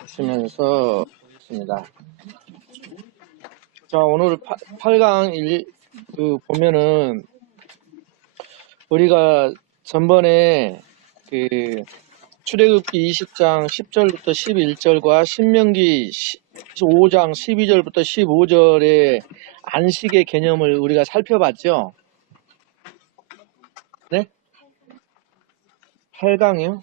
보시면서 있습니다. 자, 오늘 8강 보면은 우리가 전번에 출애굽기 20장 10절부터 11절과 신명기 5장 12절부터 15절의 안식의 개념을 우리가 살펴봤죠? 네? 8강이요?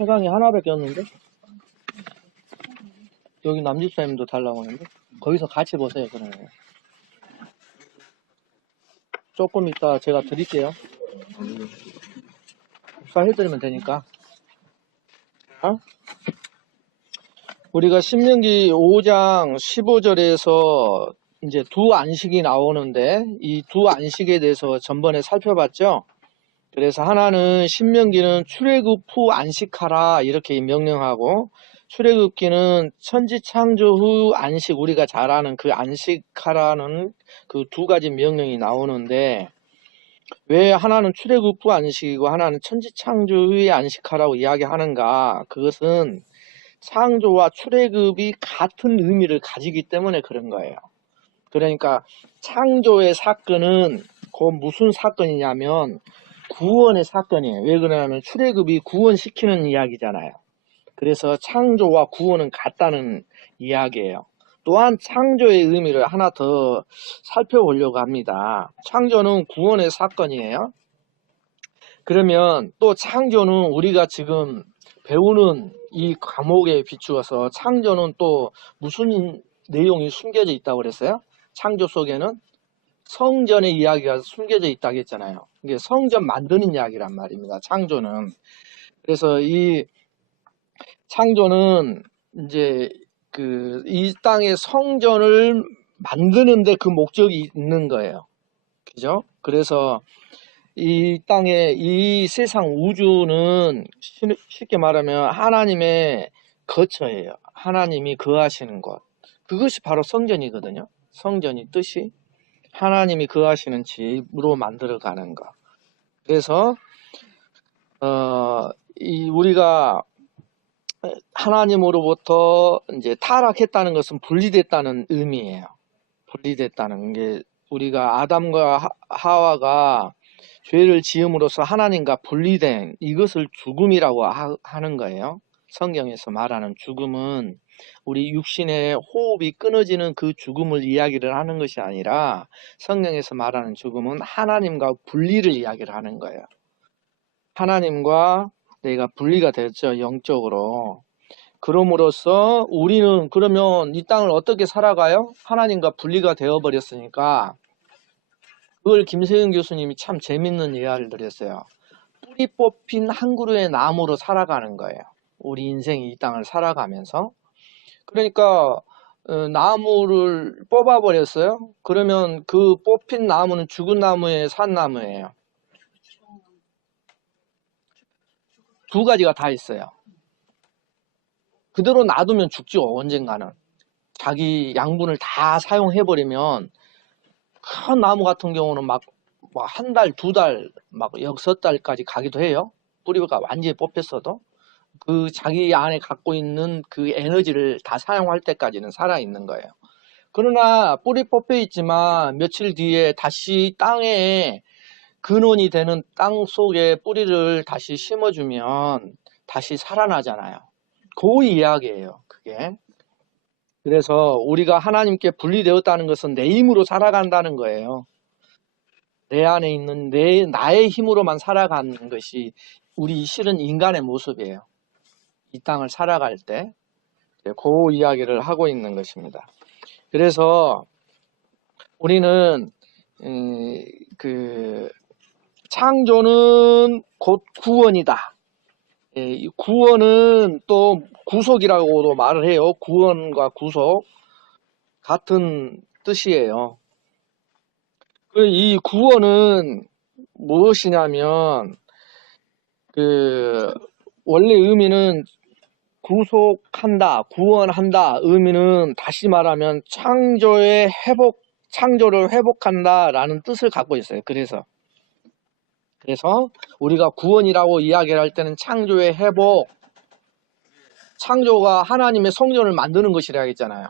해강이 하나밖에 없는데? 여기 남집사님도 달라고 하는데? 거기서 같이 보세요, 그러면. 조금 이따 제가 드릴게요. 복사해드리면 되니까. 우리가 신명기 5장 15절에서 이제 두 안식이 나오는데, 이 두 안식에 대해서 전번에 살펴봤죠? 그래서 하나는 신명기는 출애굽 후 안식하라 이렇게 명령하고, 출애굽기는 천지창조 후 안식, 우리가 잘 아는 그 안식하라는 그 두 가지 명령이 나오는데, 왜 하나는 출애굽 후 안식이고 하나는 천지창조 후에 안식하라고 이야기하는가? 그것은 창조와 출애굽이 같은 의미를 가지기 때문에 그런 거예요. 그러니까 창조의 사건은 곧 무슨 사건이냐면 구원의 사건이에요. 왜 그러냐면 출애굽이 구원시키는 이야기잖아요. 그래서 창조와 구원은 같다는 이야기예요. 또한 창조의 의미를 하나 더 살펴보려고 합니다. 창조는 구원의 사건이에요. 그러면 또 창조는 우리가 지금 배우는 이 과목에 비추어서 창조는 또 무슨 내용이 숨겨져 있다고 그랬어요? 창조 속에는 성전의 이야기가 숨겨져 있다고 했잖아요. 이게 성전 만드는 이야기란 말입니다. 창조는. 그래서 이 창조는 이제 이 땅의 성전을 만드는데 그 목적이 있는 거예요. 그죠? 그래서 이 땅에 이 세상 우주는 쉽게 말하면 하나님의 거처예요. 하나님이 거하시는 곳. 그것이 바로 성전이거든요. 성전이 뜻이 하나님이 거하시는 집으로 만들어가는 것. 그래서 우리가 하나님으로부터 이제 타락했다는 것은 분리됐다는 의미예요. 분리됐다는 게 우리가 아담과 하와가 죄를 지음으로써 하나님과 분리된 이것을 죽음이라고 하는 거예요. 성경에서 말하는 죽음은 우리 육신의 호흡이 끊어지는 그 죽음을 이야기를 하는 것이 아니라 성경에서 말하는 죽음은 하나님과 분리를 이야기를 하는 거예요. 하나님과 내가 분리가 됐죠, 영적으로. 그럼으로써 우리는 그러면 이 땅을 어떻게 살아가요? 하나님과 분리가 되어버렸으니까 그걸 김세윤 교수님이 참 재밌는 이야기를 드렸어요. 뿌리 뽑힌 한 그루의 나무로 살아가는 거예요. 우리 인생이 이 땅을 살아가면서. 그러니까 나무를 뽑아버렸어요. 그러면 그 뽑힌 나무는 죽은 나무예요, 산 나무예요? 두 가지가 다 있어요. 그대로 놔두면 죽죠, 언젠가는. 자기 양분을 다 사용해버리면 큰 나무 같은 경우는 막 한 달, 두 달, 막 6달까지 가기도 해요. 뿌리가 완전히 뽑혔어도. 그 자기 안에 갖고 있는 그 에너지를 다 사용할 때까지는 살아있는 거예요. 그러나 뿌리 뽑혀 있지만 며칠 뒤에 다시 땅에 근원이 되는 땅 속에 뿌리를 다시 심어주면 다시 살아나잖아요. 그 이야기예요, 그게. 그래서 우리가 하나님께 분리되었다는 것은 내 힘으로 살아간다는 거예요. 내 안에 있는 나의 힘으로만 살아가는 것이 우리 실은 인간의 모습이에요. 이 땅을 살아갈 때 그 이야기를 하고 있는 것입니다. 그래서 우리는 창조는 곧 구원이다. 구원은 또 구속이라고도 말을 해요. 구원과 구속 같은 뜻이에요. 이 구원은 무엇이냐면 원래 의미는 구속한다, 구원한다 의미는 다시 말하면 창조를 회복한다라는 뜻을 갖고 있어요. 그래서 우리가 구원이라고 이야기를 할 때는 창조의 회복, 창조가 하나님의 성전을 만드는 것이라 했잖아요.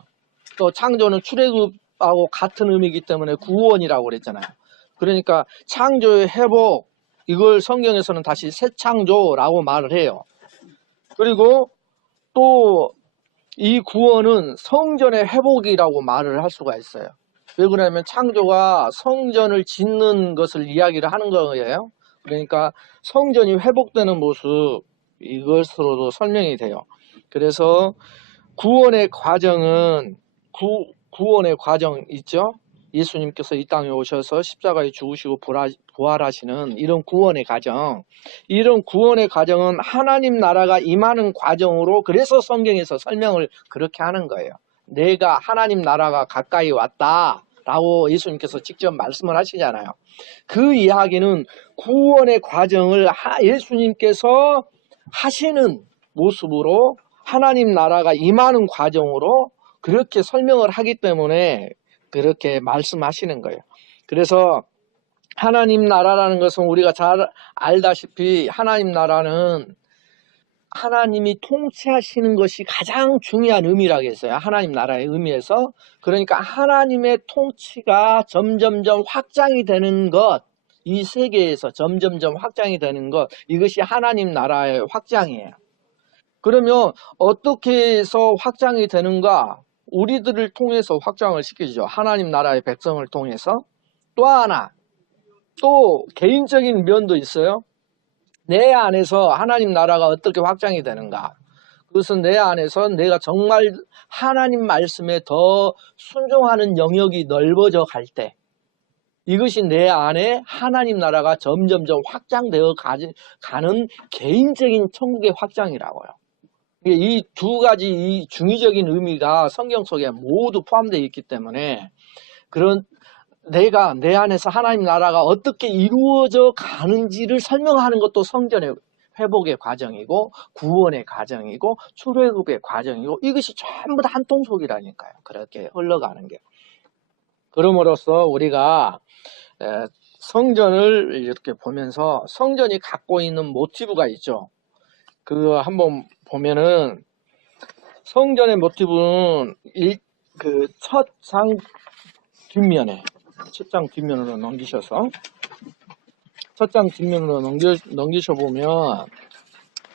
또 창조는 출애굽하고 같은 의미이기 때문에 구원이라고 그랬잖아요. 그러니까 창조의 회복, 이걸 성경에서는 다시 새 창조라고 말을 해요. 그리고 또 이 구원은 성전의 회복이라고 말을 할 수가 있어요. 왜 그러냐면 창조가 성전을 짓는 것을 이야기를 하는 거예요. 그러니까 성전이 회복되는 모습, 이것으로도 설명이 돼요. 그래서 구원의 과정은 구원의 과정 있죠. 예수님께서 이 땅에 오셔서 십자가에 죽으시고 부활하시는 이런 구원의 과정, 이런 구원의 과정은 하나님 나라가 임하는 과정으로, 그래서 성경에서 설명을 그렇게 하는 거예요. 내가 하나님 나라가 가까이 왔다 라고 예수님께서 직접 말씀을 하시잖아요. 그 이야기는 구원의 과정을 예수님께서 하시는 모습으로 하나님 나라가 임하는 과정으로 그렇게 설명을 하기 때문에 그렇게 말씀하시는 거예요. 그래서 하나님 나라라는 것은 우리가 잘 알다시피 하나님 나라는 하나님이 통치하시는 것이 가장 중요한 의미라고 했어요. 하나님 나라의 의미에서. 그러니까 하나님의 통치가 점점점 확장이 되는 것, 이 세계에서 점점점 확장이 되는 것, 이것이 하나님 나라의 확장이에요. 그러면 어떻게 해서 확장이 되는가? 우리들을 통해서 확장을 시키죠. 하나님 나라의 백성을 통해서. 또 하나, 또 개인적인 면도 있어요. 내 안에서 하나님 나라가 어떻게 확장이 되는가? 그것은 내 안에서 내가 정말 하나님 말씀에 더 순종하는 영역이 넓어져 갈 때, 이것이 내 안에 하나님 나라가 점점점 확장되어 가는 개인적인 천국의 확장이라고요. 이 두 가지 이 중의적인 의미가 성경 속에 모두 포함되어 있기 때문에, 그런 내가 내 안에서 하나님 나라가 어떻게 이루어져 가는지를 설명하는 것도 성전의 회복의 과정이고 구원의 과정이고 출애굽의 과정이고, 이것이 전부 다 한 통속이라니까요. 그렇게 흘러가는 게. 그럼으로써 우리가 성전을 이렇게 보면서 성전이 갖고 있는 모티브가 있죠. 그거 한번 보면은 성전의 모티브는 그 첫 장 뒷면에, 첫 장 뒷면으로 넘기셔서 첫 장 뒷면으로 넘기셔 보면,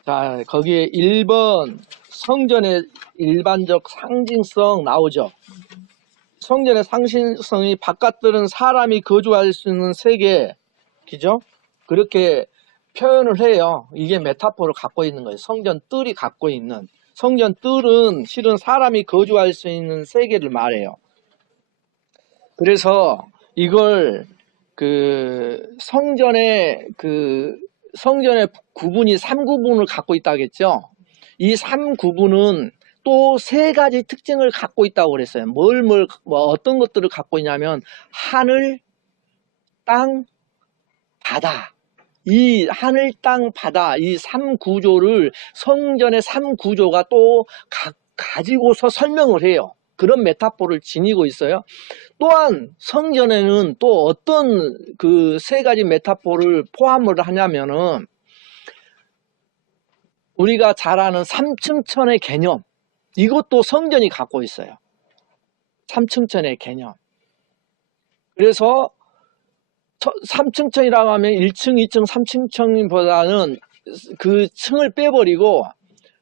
자, 거기에 1번 성전의 일반적 상징성 나오죠. 성전의 상징성이 바깥들은 사람이 거주할 수 있는 세계, 그죠? 그렇게 표현을 해요. 이게 메타포를 갖고 있는 거예요. 성전 뜰이 갖고 있는, 성전 뜰은 실은 사람이 거주할 수 있는 세계를 말해요. 그래서 이걸 성전의 구분이 3구분을 갖고 있다겠죠. 이 3구분은 또 세 가지 특징을 갖고 있다고 그랬어요. 어떤 것들을 갖고 있냐면 하늘, 땅, 바다. 이 하늘, 땅, 바다, 이 3구조를, 성전의 3구조가 또 가지고서 설명을 해요. 그런 메타포를 지니고 있어요. 또한 성전에는 또 어떤 그 세 가지 메타포를 포함을 하냐면은, 우리가 잘 아는 3층천의 개념, 이것도 성전이 갖고 있어요. 3층천의 개념. 그래서 3층천이라고 하면 1층, 2층, 3층천보다는 그 층을 빼버리고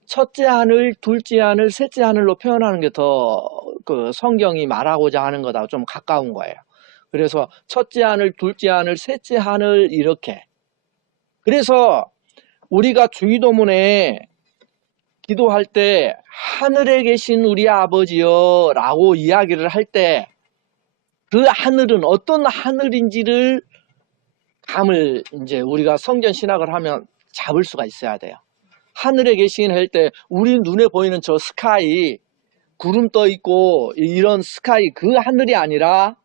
첫째 하늘, 둘째 하늘, 셋째 하늘로 표현하는 게 더 그 성경이 말하고자 하는 거다 좀 가까운 거예요. 그래서 첫째 하늘, 둘째 하늘, 셋째 하늘, 이렇게. 그래서 우리가 주기도문에 기도할 때 하늘에 계신 우리 아버지여 라고 이야기를 할 때, 그 하늘은 어떤 하늘인지를 감을 이제 우리가 성전 신학을 하면 잡을 수가 있어야 돼요. 하늘에 계신 할 때 우리 눈에 보이는 저 스카이, 구름 떠 있고 이런 스카이, 그 하늘이 아니라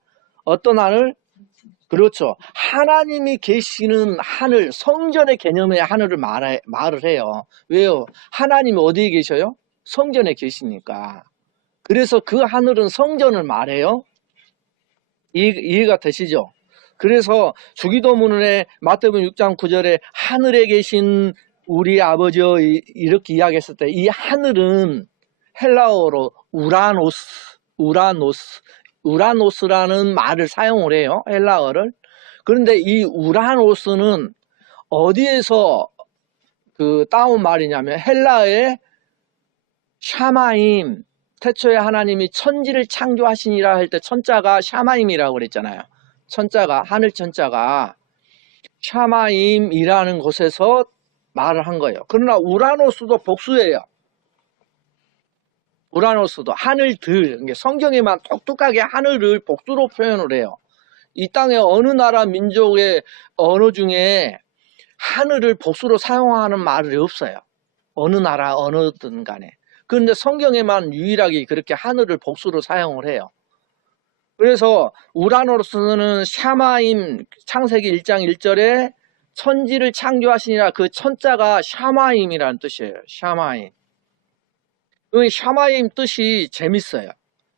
어떤 하늘? 그렇죠. 하나님이 계시는 하늘, 성전의 개념의 하늘을 말을 해요. 왜요? 하나님이 어디에 계셔요? 성전에 계시니까. 그래서 그 하늘은 성전을 말해요. 이해가 되시죠? 그래서 주기도문에 마태복음 6장 9절에 하늘에 계신 우리 아버지 이렇게 이야기했을 때 이 하늘은 헬라어로 우라노스라는 말을 사용을 해요. 헬라어를. 그런데 이 우라노스는 어디에서 그 따온 말이냐면 헬라의 샤마임, 태초에 하나님이 천지를 창조하시니라 할 때 천자가 샤마임이라고 그랬잖아요. 천자가, 하늘 천자가 샤마임이라는 곳에서 말을 한 거예요. 그러나 우라노스도 복수예요. 우라노스도 하늘들, 성경에만 똑똑하게 하늘을 복수로 표현을 해요. 이 땅의 어느 나라 민족의 언어 중에 하늘을 복수로 사용하는 말이 없어요. 어느 나라 언어든 간에. 그런데 성경에만 유일하게 그렇게 하늘을 복수로 사용을 해요. 그래서 우라노스는 샤마임, 창세기 1장 1절에 천지를 창조하시니라, 그 천자가 샤마임이라는 뜻이에요. 샤마임. 그 샤마임 뜻이 재밌어요.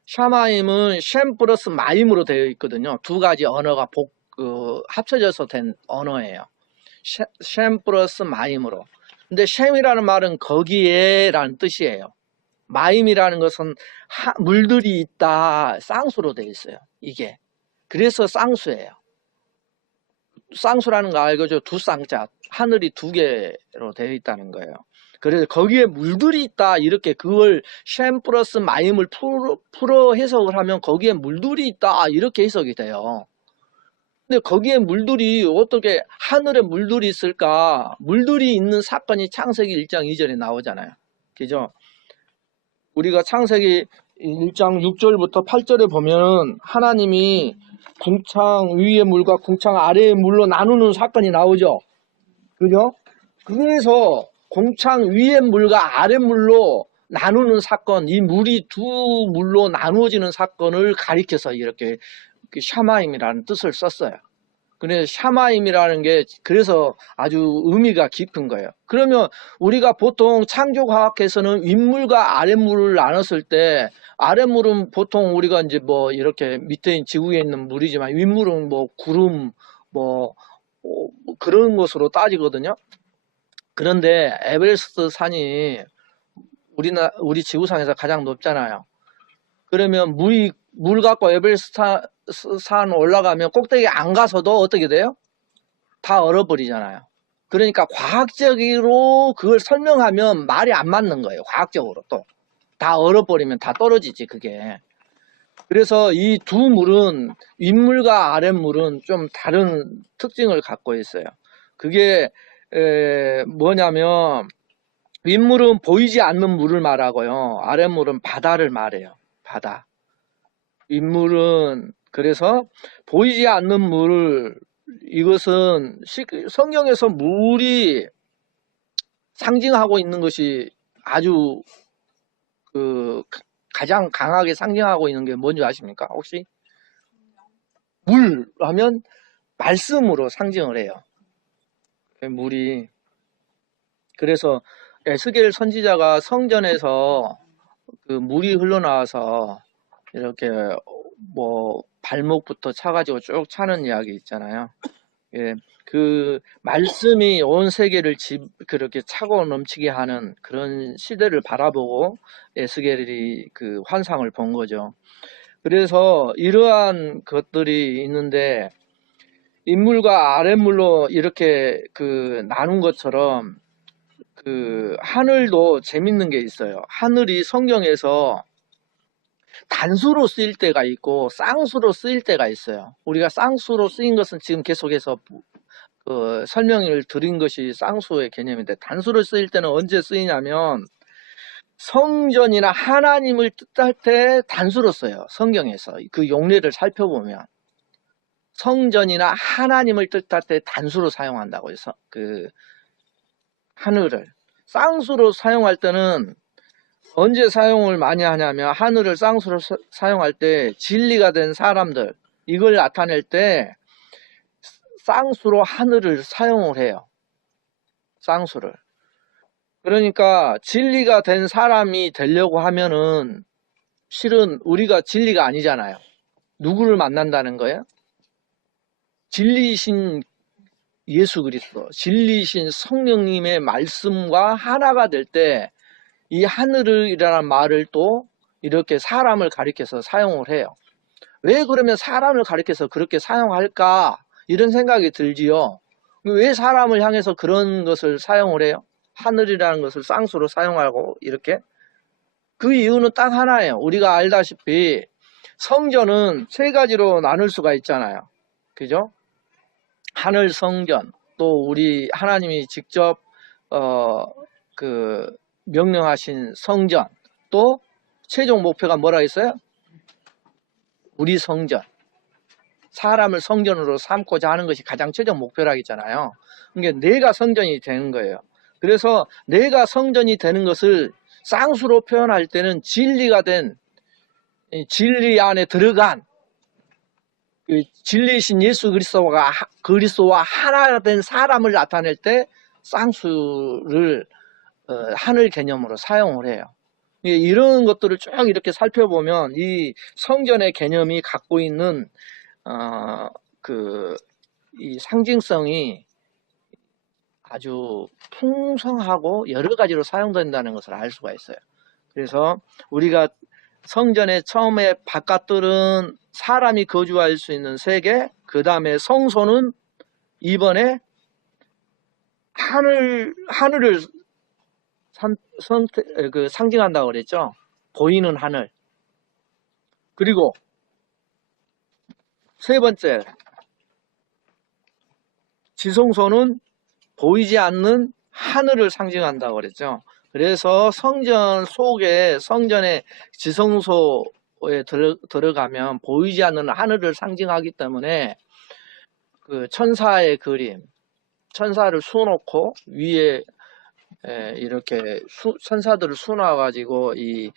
샤마임은 셴 플러스 마임으로 되어 있거든요. 두 가지 언어가 합쳐져서 된 언어예요. 셴 플러스 마임으로. 근데 셴이라는 말은 거기에 라는 뜻이에요. 마임이라는 것은 물들이 있다, 쌍수로 되어 있어요. 이게. 그래서 쌍수예요. 쌍수라는 거 알죠? 두 쌍자, 하늘이 두 개로 되어 있다는 거예요. 그래서 거기에 물들이 있다, 이렇게 그걸 셴 플러스 마임을 풀어 해석을 하면 거기에 물들이 있다, 이렇게 해석이 돼요. 근데 거기에 물들이 어떻게 하늘에 물들이 있을까? 물들이 있는 사건이 창세기 1장 2절에 나오잖아요. 그죠? 우리가 창세기 1장 6절부터 8절에 보면 하나님이 궁창 위의 물과 궁창 아래의 물로 나누는 사건이 나오죠. 그죠? 그래서 궁창 위의 물과 아래 물로 나누는 사건, 이 물이 두 물로 나누어지는 사건을 가리켜서 이렇게 샤마임이라는 뜻을 썼어요. 그래서 샤마임이라는 게 그래서 아주 의미가 깊은 거예요. 그러면 우리가 보통 창조과학에서는 윗물과 아랫물을 나눴을 때, 아랫물은 보통 우리가 이제 뭐 이렇게 밑에 지구에 있는 물이지만 윗물은 뭐 구름 뭐 그런 것으로 따지거든요. 그런데 에베레스트 산이 우리 지구상에서 가장 높잖아요. 그러면 물 갖고 에베레스트 산 올라가면 꼭대기 안 가서도 어떻게 돼요? 다 얼어버리잖아요. 그러니까 과학적으로 그걸 설명하면 말이 안 맞는 거예요. 과학적으로 또. 다 얼어버리면 다 떨어지지, 그게. 그래서 이 두 물은, 윗물과 아랫물은 좀 다른 특징을 갖고 있어요. 그게 뭐냐면 윗물은 보이지 않는 물을 말하고요. 아랫물은 바다를 말해요. 바다. 윗물은 그래서 보이지 않는 물, 이것은 성경에서 물이 상징하고 있는 것이 아주 가장 강하게 상징하고 있는 게 뭔지 아십니까? 혹시? 물 하면 말씀으로 상징을 해요. 물이. 그래서 에스겔 선지자가 성전에서 그 물이 흘러나와서 이렇게 뭐 발목부터 차가지고 쭉 차는 이야기 있잖아요. 예, 그 말씀이 온 세계를 그렇게 차고 넘치게 하는 그런 시대를 바라보고 에스겔이 그 환상을 본 거죠. 그래서 이러한 것들이 있는데 윗물과 아랫물로 이렇게 그 나눈 것처럼 그 하늘도 재밌는 게 있어요. 하늘이 성경에서 단수로 쓰일 때가 있고 쌍수로 쓰일 때가 있어요. 우리가 쌍수로 쓰인 것은 지금 계속해서 설명을 드린 것이 쌍수의 개념인데, 단수로 쓰일 때는 언제 쓰이냐면 성전이나 하나님을 뜻할 때 단수로 써요. 성경에서 그 용례를 살펴보면 성전이나 하나님을 뜻할 때 단수로 사용한다고 해서 그 하늘을. 쌍수로 사용할 때는 언제 사용을 많이 하냐면 하늘을 쌍수로 사용할 때 진리가 된 사람들, 이걸 나타낼 때 쌍수로 하늘을 사용을 해요. 쌍수를. 그러니까 진리가 된 사람이 되려고 하면은 실은 우리가 진리가 아니잖아요. 누구를 만난다는 거예요? 진리이신 예수 그리스도, 진리이신 성령님의 말씀과 하나가 될 때 이 하늘이라는 말을 또 이렇게 사람을 가리켜서 사용을 해요. 왜 그러면 사람을 가리켜서 그렇게 사용할까? 이런 생각이 들지요. 왜 사람을 향해서 그런 것을 사용을 해요? 하늘이라는 것을 쌍수로 사용하고 이렇게? 그 이유는 딱 하나예요. 우리가 알다시피 성전은 세 가지로 나눌 수가 있잖아요. 그죠? 하늘 성전, 또 우리 하나님이 직접 명령하신 성전, 또 최종 목표가 뭐라 했어요? 우리 성전. 사람을 성전으로 삼고자 하는 것이 가장 최종 목표라 했잖아요. 그러니까 내가 성전이 되는 거예요. 그래서 내가 성전이 되는 것을 쌍수로 표현할 때는 진리가 된, 진리 안에 들어간 진리이신 예수 그리스도와 하나가 된 사람을 나타낼 때 쌍수를 하늘 개념으로 사용을 해요. 이런 것들을 쭉 이렇게 살펴보면 이 성전의 개념이 갖고 있는 이 상징성이 아주 풍성하고 여러 가지로 사용된다는 것을 알 수가 있어요. 그래서 우리가 성전의 처음에 바깥들은 사람이 거주할 수 있는 세계, 그 다음에 성소는 이번에 하늘을 상징한다고 그랬죠. 보이는 하늘. 그리고 세 번째, 지성소는 보이지 않는 하늘을 상징한다고 그랬죠. 그래서 성전 속에, 성전의 지성소에 들어가면 보이지 않는 하늘을 상징하기 때문에 그 천사의 그림, 천사를 수놓고 위에 이렇게 천사들을 수놓아가지고 이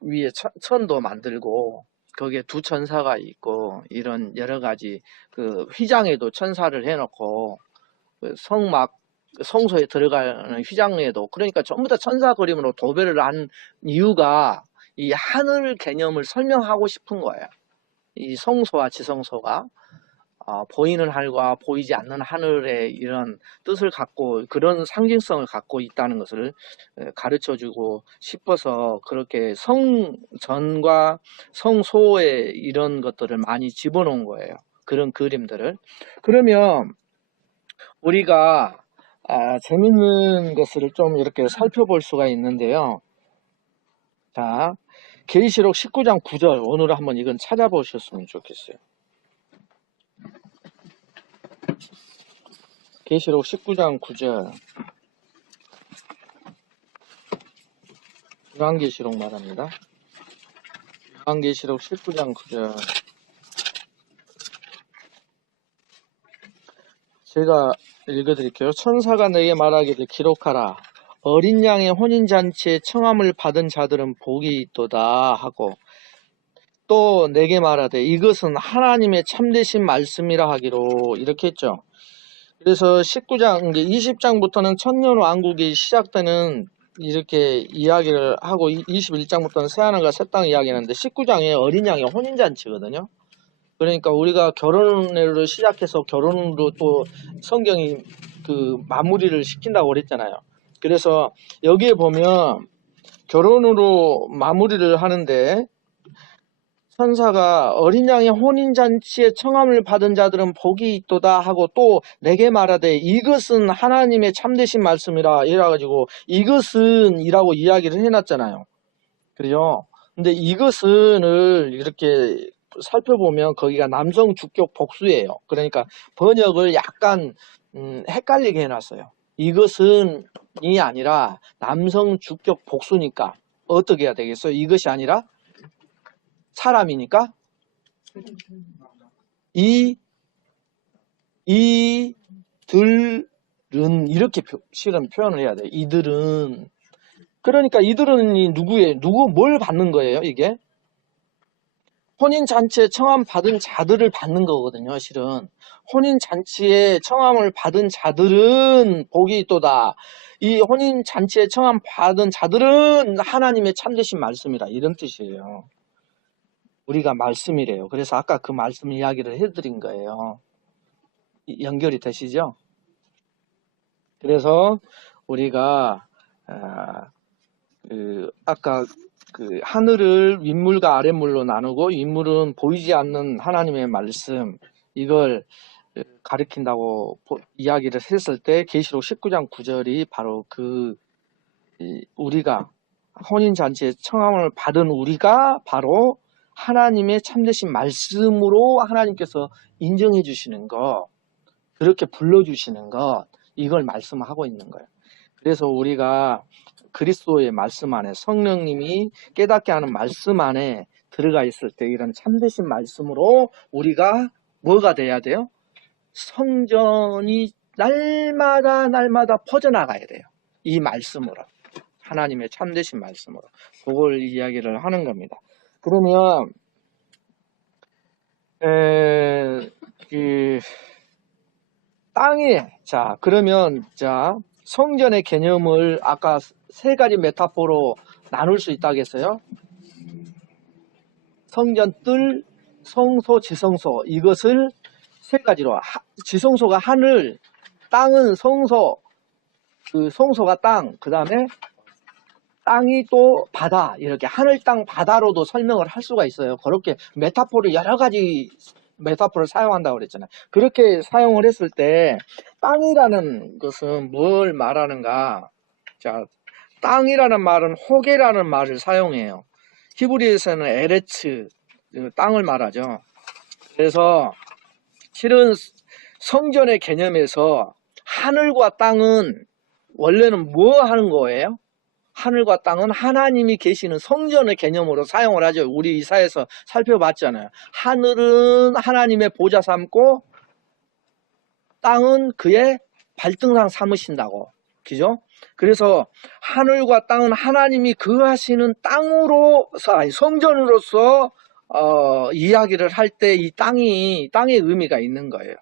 위에 천도 만들고 거기에 두 천사가 있고 이런 여러 가지 그 휘장에도 천사를 해놓고 성소에 들어가는 휘장에도 그러니까 전부 다 천사 그림으로 도배를 한 이유가 이 하늘 개념을 설명하고 싶은 거예요. 이 성소와 지성소가 보이는 하늘과 보이지 않는 하늘의 이런 뜻을 갖고 그런 상징성을 갖고 있다는 것을 가르쳐주고 싶어서 그렇게 성전과 성소에 이런 것들을 많이 집어넣은 거예요. 그런 그림들을. 그러면 우리가 재밌는 것을 좀 이렇게 살펴볼 수가 있는데요. 자, 계시록 19장 9절 오늘 한번 이건 찾아보셨으면 좋겠어요. 계시록 19장 9절 요한계시록 말합니다. 요한계시록 19장 9절 제가 읽어드릴게요. 천사가 내게 말하기를 기록하라. 어린 양의 혼인잔치에 청함을 받은 자들은 복이 있도다 하고 또 내게 말하되 이것은 하나님의 참되신 말씀이라 하기로 이렇게 했죠. 그래서 19장, 20장부터는 천년왕국이 시작되는 이렇게 이야기를 하고 21장부터는 새하늘과 새 땅 이야기하는데 19장에 어린 양의 혼인잔치거든요. 그러니까 우리가 결혼으로 시작해서 결혼으로 또 성경이 그 마무리를 시킨다고 그랬잖아요. 그래서 여기에 보면 결혼으로 마무리를 하는데 천사가 어린 양의 혼인잔치에 청함을 받은 자들은 복이 있도다 하고 또 내게 말하되 이것은 하나님의 참되신 말씀이라 이래가지고 이것은 이라고 이야기를 해놨잖아요. 그죠? 근데 이것은을 이렇게 살펴보면 거기가 남성 주격 복수예요. 그러니까 번역을 약간 헷갈리게 해놨어요. 이것은이 아니라 남성 주격 복수니까 어떻게 해야 되겠어요? 이것이 아니라 사람이니까 이들은 이렇게 실은 표현을 해야 돼요. 이들은 그러니까 이들은 누구예요? 뭘 받는 거예요? 이게 혼인잔치에 청함 받은 자들을 받는 거거든요, 실은. 혼인잔치에 청함을 받은 자들은 복이 있도다. 이 혼인잔치에 청함 받은 자들은 하나님의 참되신 말씀이라, 이런 뜻이에요. 우리가 말씀이래요. 그래서 아까 그 말씀 이야기를 해드린 거예요. 연결이 되시죠? 그래서 우리가 아까 그 하늘을 윗물과 아랫물로 나누고 윗물은 보이지 않는 하나님의 말씀, 이걸 가리킨다고 이야기를 했을 때 계시록 19장 9절이 바로 우리가 혼인잔치에 청함을 받은 우리가 바로 하나님의 참되신 말씀으로 하나님께서 인정해 주시는 것, 그렇게 불러주시는 것, 이걸 말씀하고 있는 거예요. 그래서 우리가 그리스도의 말씀 안에, 성령님이 깨닫게 하는 말씀 안에 들어가 있을 때 이런 참되신 말씀으로 우리가 뭐가 돼야 돼요? 성전이 날마다 퍼져나가야 돼요. 이 말씀으로, 하나님의 참되신 말씀으로. 그걸 이야기를 하는 겁니다. 그러면 그러면 성전의 개념을 아까 세 가지 메타포로 나눌 수 있다겠어요? 성전 뜰, 성소, 지성소, 이것을 세 가지로, 지성소가 하늘, 땅은 성소, 그 성소가 땅, 그 다음에 땅이 또 바다, 이렇게 하늘, 땅, 바다로도 설명을 할 수가 있어요. 그렇게 메타포를 여러 가지 메타포를 사용한다고 그랬잖아요. 그렇게 사용을 했을 때 땅이라는 것은 뭘 말하는가? 자, 땅이라는 말은 호게라는 말을 사용해요. 히브리에서는 에레츠, 땅을 말하죠. 그래서 실은 성전의 개념에서 하늘과 땅은 원래는 뭐 하는 거예요? 하늘과 땅은 하나님이 계시는 성전의 개념으로 사용을 하죠. 우리 이사에서 살펴봤잖아요. 하늘은 하나님의 보좌 삼고 땅은 그의 발등상 삼으신다고. 그죠? 그래서 하늘과 땅은 하나님이 거하시는 땅으로서, 성전으로서 이야기를 할 때 이 땅의 의미가 있는 거예요.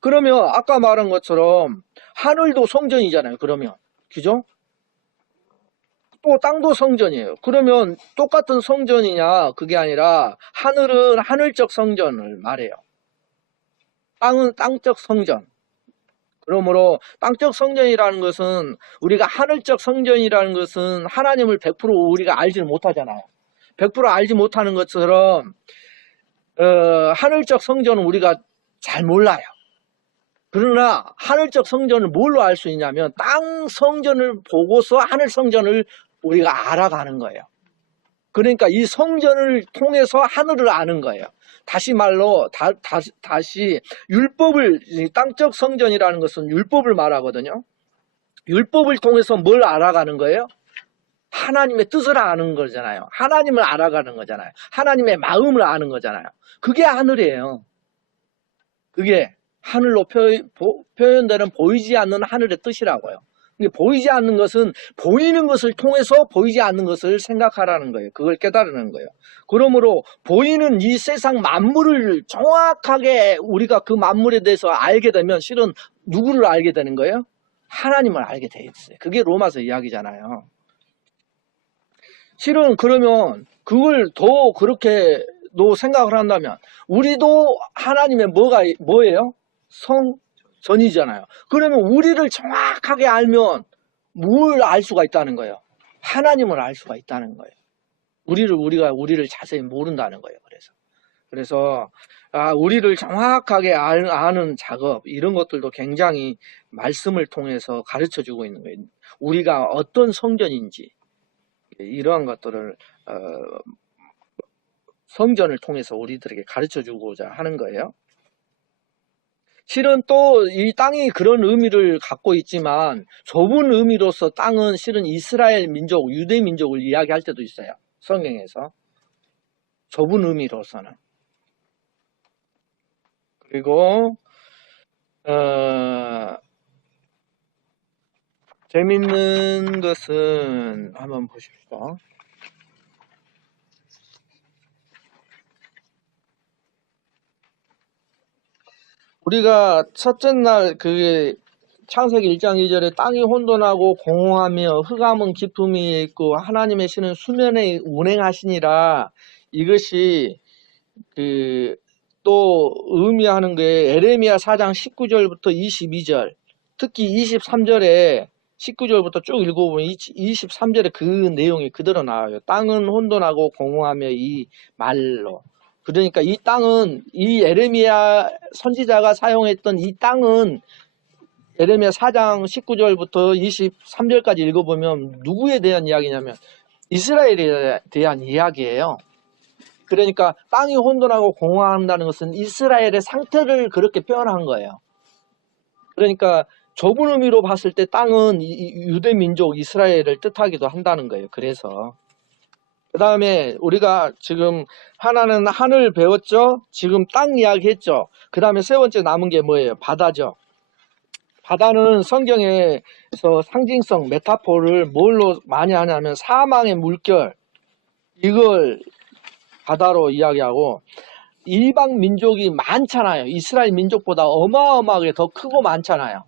그러면 아까 말한 것처럼 하늘도 성전이잖아요. 그러면 그죠? 또 땅도 성전이에요. 그러면 똑같은 성전이냐? 그게 아니라 하늘은 하늘적 성전을 말해요. 땅은 땅적 성전. 그러므로 땅적 성전이라는 것은, 우리가 하늘적 성전이라는 것은 하나님을 100% 우리가 알지는 못하잖아요. 100% 알지 못하는 것처럼 하늘적 성전은 우리가 잘 몰라요. 그러나 하늘적 성전을 뭘로 알 수 있냐면 땅 성전을 보고서 하늘 성전을 우리가 알아가는 거예요. 그러니까 이 성전을 통해서 하늘을 아는 거예요. 다시 말로 다시 율법을, 땅적 성전이라는 것은 율법을 말하거든요. 율법을 통해서 뭘 알아가는 거예요? 하나님의 뜻을 아는 거잖아요. 하나님을 알아가는 거잖아요. 하나님의 마음을 아는 거잖아요. 그게 하늘이에요. 그게 하늘로 표현되는 보이지 않는 하늘의 뜻이라고요. 보이지 않는 것은 보이는 것을 통해서 보이지 않는 것을 생각하라는 거예요. 그걸 깨달으는 거예요. 그러므로 보이는 이 세상 만물을 정확하게 우리가 그 만물에 대해서 알게 되면 실은 누구를 알게 되는 거예요? 하나님을 알게 돼 있어요. 그게 로마서 이야기잖아요. 실은 그러면 그걸 더 그렇게 생각을 한다면 우리도 하나님의 뭐예요? 성전이잖아요. 그러면 우리를 정확하게 알면 뭘 알 수가 있다는 거예요? 하나님을 알 수가 있다는 거예요. 우리가 우리를 자세히 모른다는 거예요. 그래서 우리를 정확하게 아는 작업, 이런 것들도 굉장히 말씀을 통해서 가르쳐 주고 있는 거예요. 우리가 어떤 성전인지 이러한 것들을 성전을 통해서 우리들에게 가르쳐 주고자 하는 거예요. 실은 또 이 땅이 그런 의미를 갖고 있지만 좁은 의미로서 땅은 실은 이스라엘 민족, 유대 민족을 이야기할 때도 있어요. 성경에서. 좁은 의미로서는. 그리고 재밌는 것은 한번 보십시오. 우리가 첫째 날 창세기 1장 2절에 땅이 혼돈하고 공허하며 흑암은 깊음이 있고 하나님의 신은 수면에 운행하시니라. 이것이 또 의미하는 게 에레미야 4장 19절부터 22절, 특히 23절에 19절부터 쭉 읽어보면 23절에 그 내용이 그대로 나와요. 땅은 혼돈하고 공허하며 이 말로. 그러니까 이 땅은, 이 에레미야 선지자가 사용했던 이 땅은 에레미야 4장 19절부터 23절까지 읽어보면 누구에 대한 이야기냐면 이스라엘에 대한 이야기예요. 그러니까 땅이 혼돈하고 공허한다는 것은 이스라엘의 상태를 그렇게 표현한 거예요. 그러니까 좁은 의미로 봤을 때 땅은 유대 민족 이스라엘을 뜻하기도 한다는 거예요. 그래서 그 다음에 우리가 지금 하나는 하늘 배웠죠. 지금 땅 이야기 했죠. 그 다음에 세 번째 남은 게 뭐예요? 바다죠. 바다는 성경에서 상징성 메타포를 뭘로 많이 하냐면 사망의 물결, 이걸 바다로 이야기하고, 이방 민족이 많잖아요. 이스라엘 민족보다 어마어마하게 더 크고 많잖아요.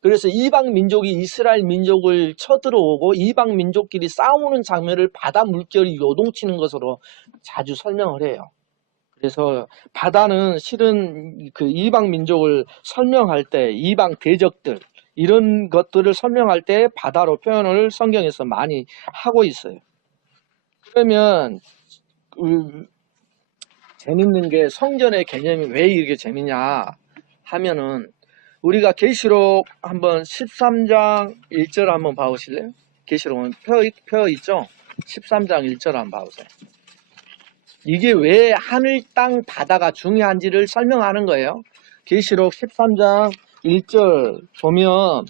그래서 이방 민족이 이스라엘 민족을 쳐들어오고 이방 민족끼리 싸우는 장면을 바다 물결이 요동치는 것으로 자주 설명을 해요. 그래서 바다는 실은 그 이방 민족을 설명할 때, 이방 대적들 이런 것들을 설명할 때 바다로 표현을 성경에서 많이 하고 있어요. 그러면 재밌는 게 성전의 개념이 왜 이렇게 재미냐 하면은, 우리가 계시록 한번 13장 1절 한번 봐보실래요? 계시록은 펴 있죠? 13장 1절 한번 봐보세요. 이게 왜 하늘, 땅, 바다가 중요한지를 설명하는 거예요. 계시록 13장 1절 보면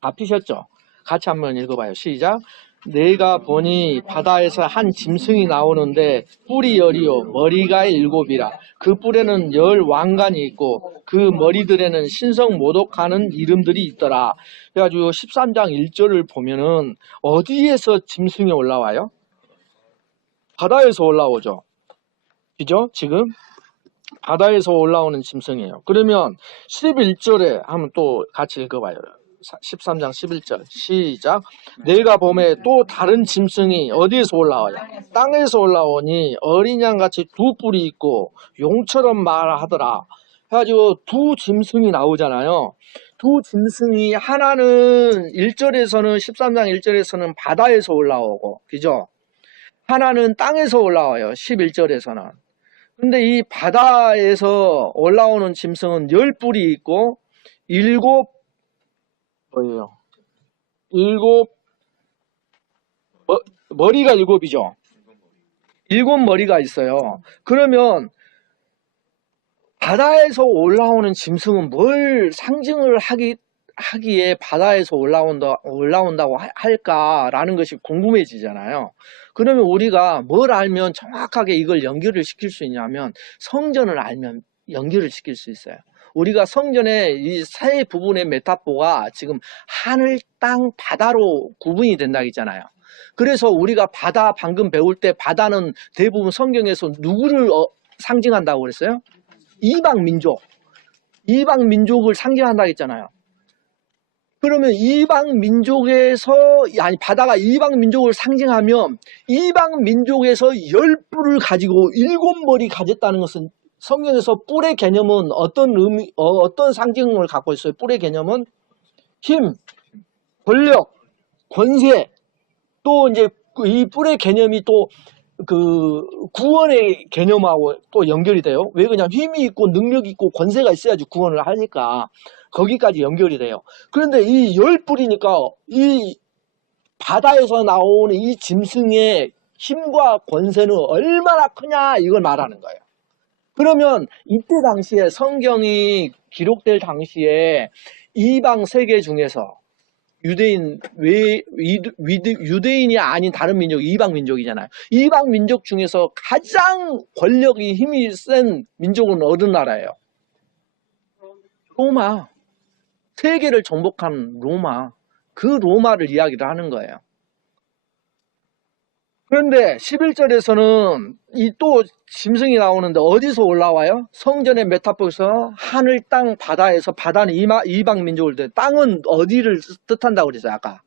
다 피셨죠? 같이 한번 읽어봐요. 시작. 내가 보니 바다에서 한 짐승이 나오는데 뿔이 10이요 머리가 7이라. 그 뿔에는 10 왕관이 있고 그 머리들에는 신성 모독하는 이름들이 있더라. 그래가지고 13장 1절을 보면은 어디에서 짐승이 올라와요? 바다에서 올라오죠. 그죠? 지금 바다에서 올라오는 짐승이에요. 그러면 11절에 한번 또 같이 읽어봐요. 13장 11절 시작. 내가 봄에 또 다른 짐승이 어디에서 올라와요? 땅에서 올라오니 어린 양같이 두 뿔이 있고 용처럼 말하더라. 그래가지고 두 짐승이 나오잖아요. 두 짐승이, 하나는 1절에서는 13장 1절에서는 바다에서 올라오고, 그죠? 하나는 땅에서 올라와요. 11절에서는. 근데 이 바다에서 올라오는 짐승은 10뿔이 있고 뭐예요? 머리가 7이죠. 7머리가 있어요. 그러면 바다에서 올라오는 짐승은 뭘 상징을 하기에 바다에서 올라온다고 할까라는 것이 궁금해지잖아요. 그러면 우리가 뭘 알면 정확하게 이걸 연결을 시킬 수 있냐면 성전을 알면 연결을 시킬 수 있어요. 우리가 성전의 이 세 부분의 메타포가 지금 하늘, 땅, 바다로 구분이 된다고 했잖아요. 그래서 우리가 바다, 방금 배울 때 바다는 대부분 성경에서 누구를 상징한다고 그랬어요? 이방 민족을 상징한다고 했잖아요. 그러면 이방 민족에서, 바다가 이방 민족을 상징하면 이방 민족에서 10뿔을 가지고 7머리 가졌다는 것은, 성경에서 뿔의 개념은 어떤 상징을 갖고 있어요? 뿔의 개념은 힘, 권력, 권세, 또 이제 이 뿔의 개념이 또 그 구원의 개념하고 또 연결이 돼요. 왜 그냥 힘이 있고 능력이 있고 권세가 있어야지 구원을 하니까 거기까지 연결이 돼요. 그런데 이 10뿔이니까 이 바다에서 나오는 이 짐승의 힘과 권세는 얼마나 크냐, 이걸 말하는 거예요. 그러면 이때 당시에, 성경이 기록될 당시에 이방 세계 중에서 유대인이 아닌 다른 민족, 이방 민족이잖아요. 이방 민족 중에서 가장 권력이, 힘이 센 민족은 어느 나라예요? 로마. 세계를 정복한 로마. 그 로마를 이야기를 하는 거예요. 그런데 11절에서는 이 또 짐승이 나오는데 어디서 올라와요? 성전의 메타포에서 하늘, 땅, 바다에서, 바다는 이방 민족을 뜻, 땅은 어디를 뜻한다고 그랬어요, 아까?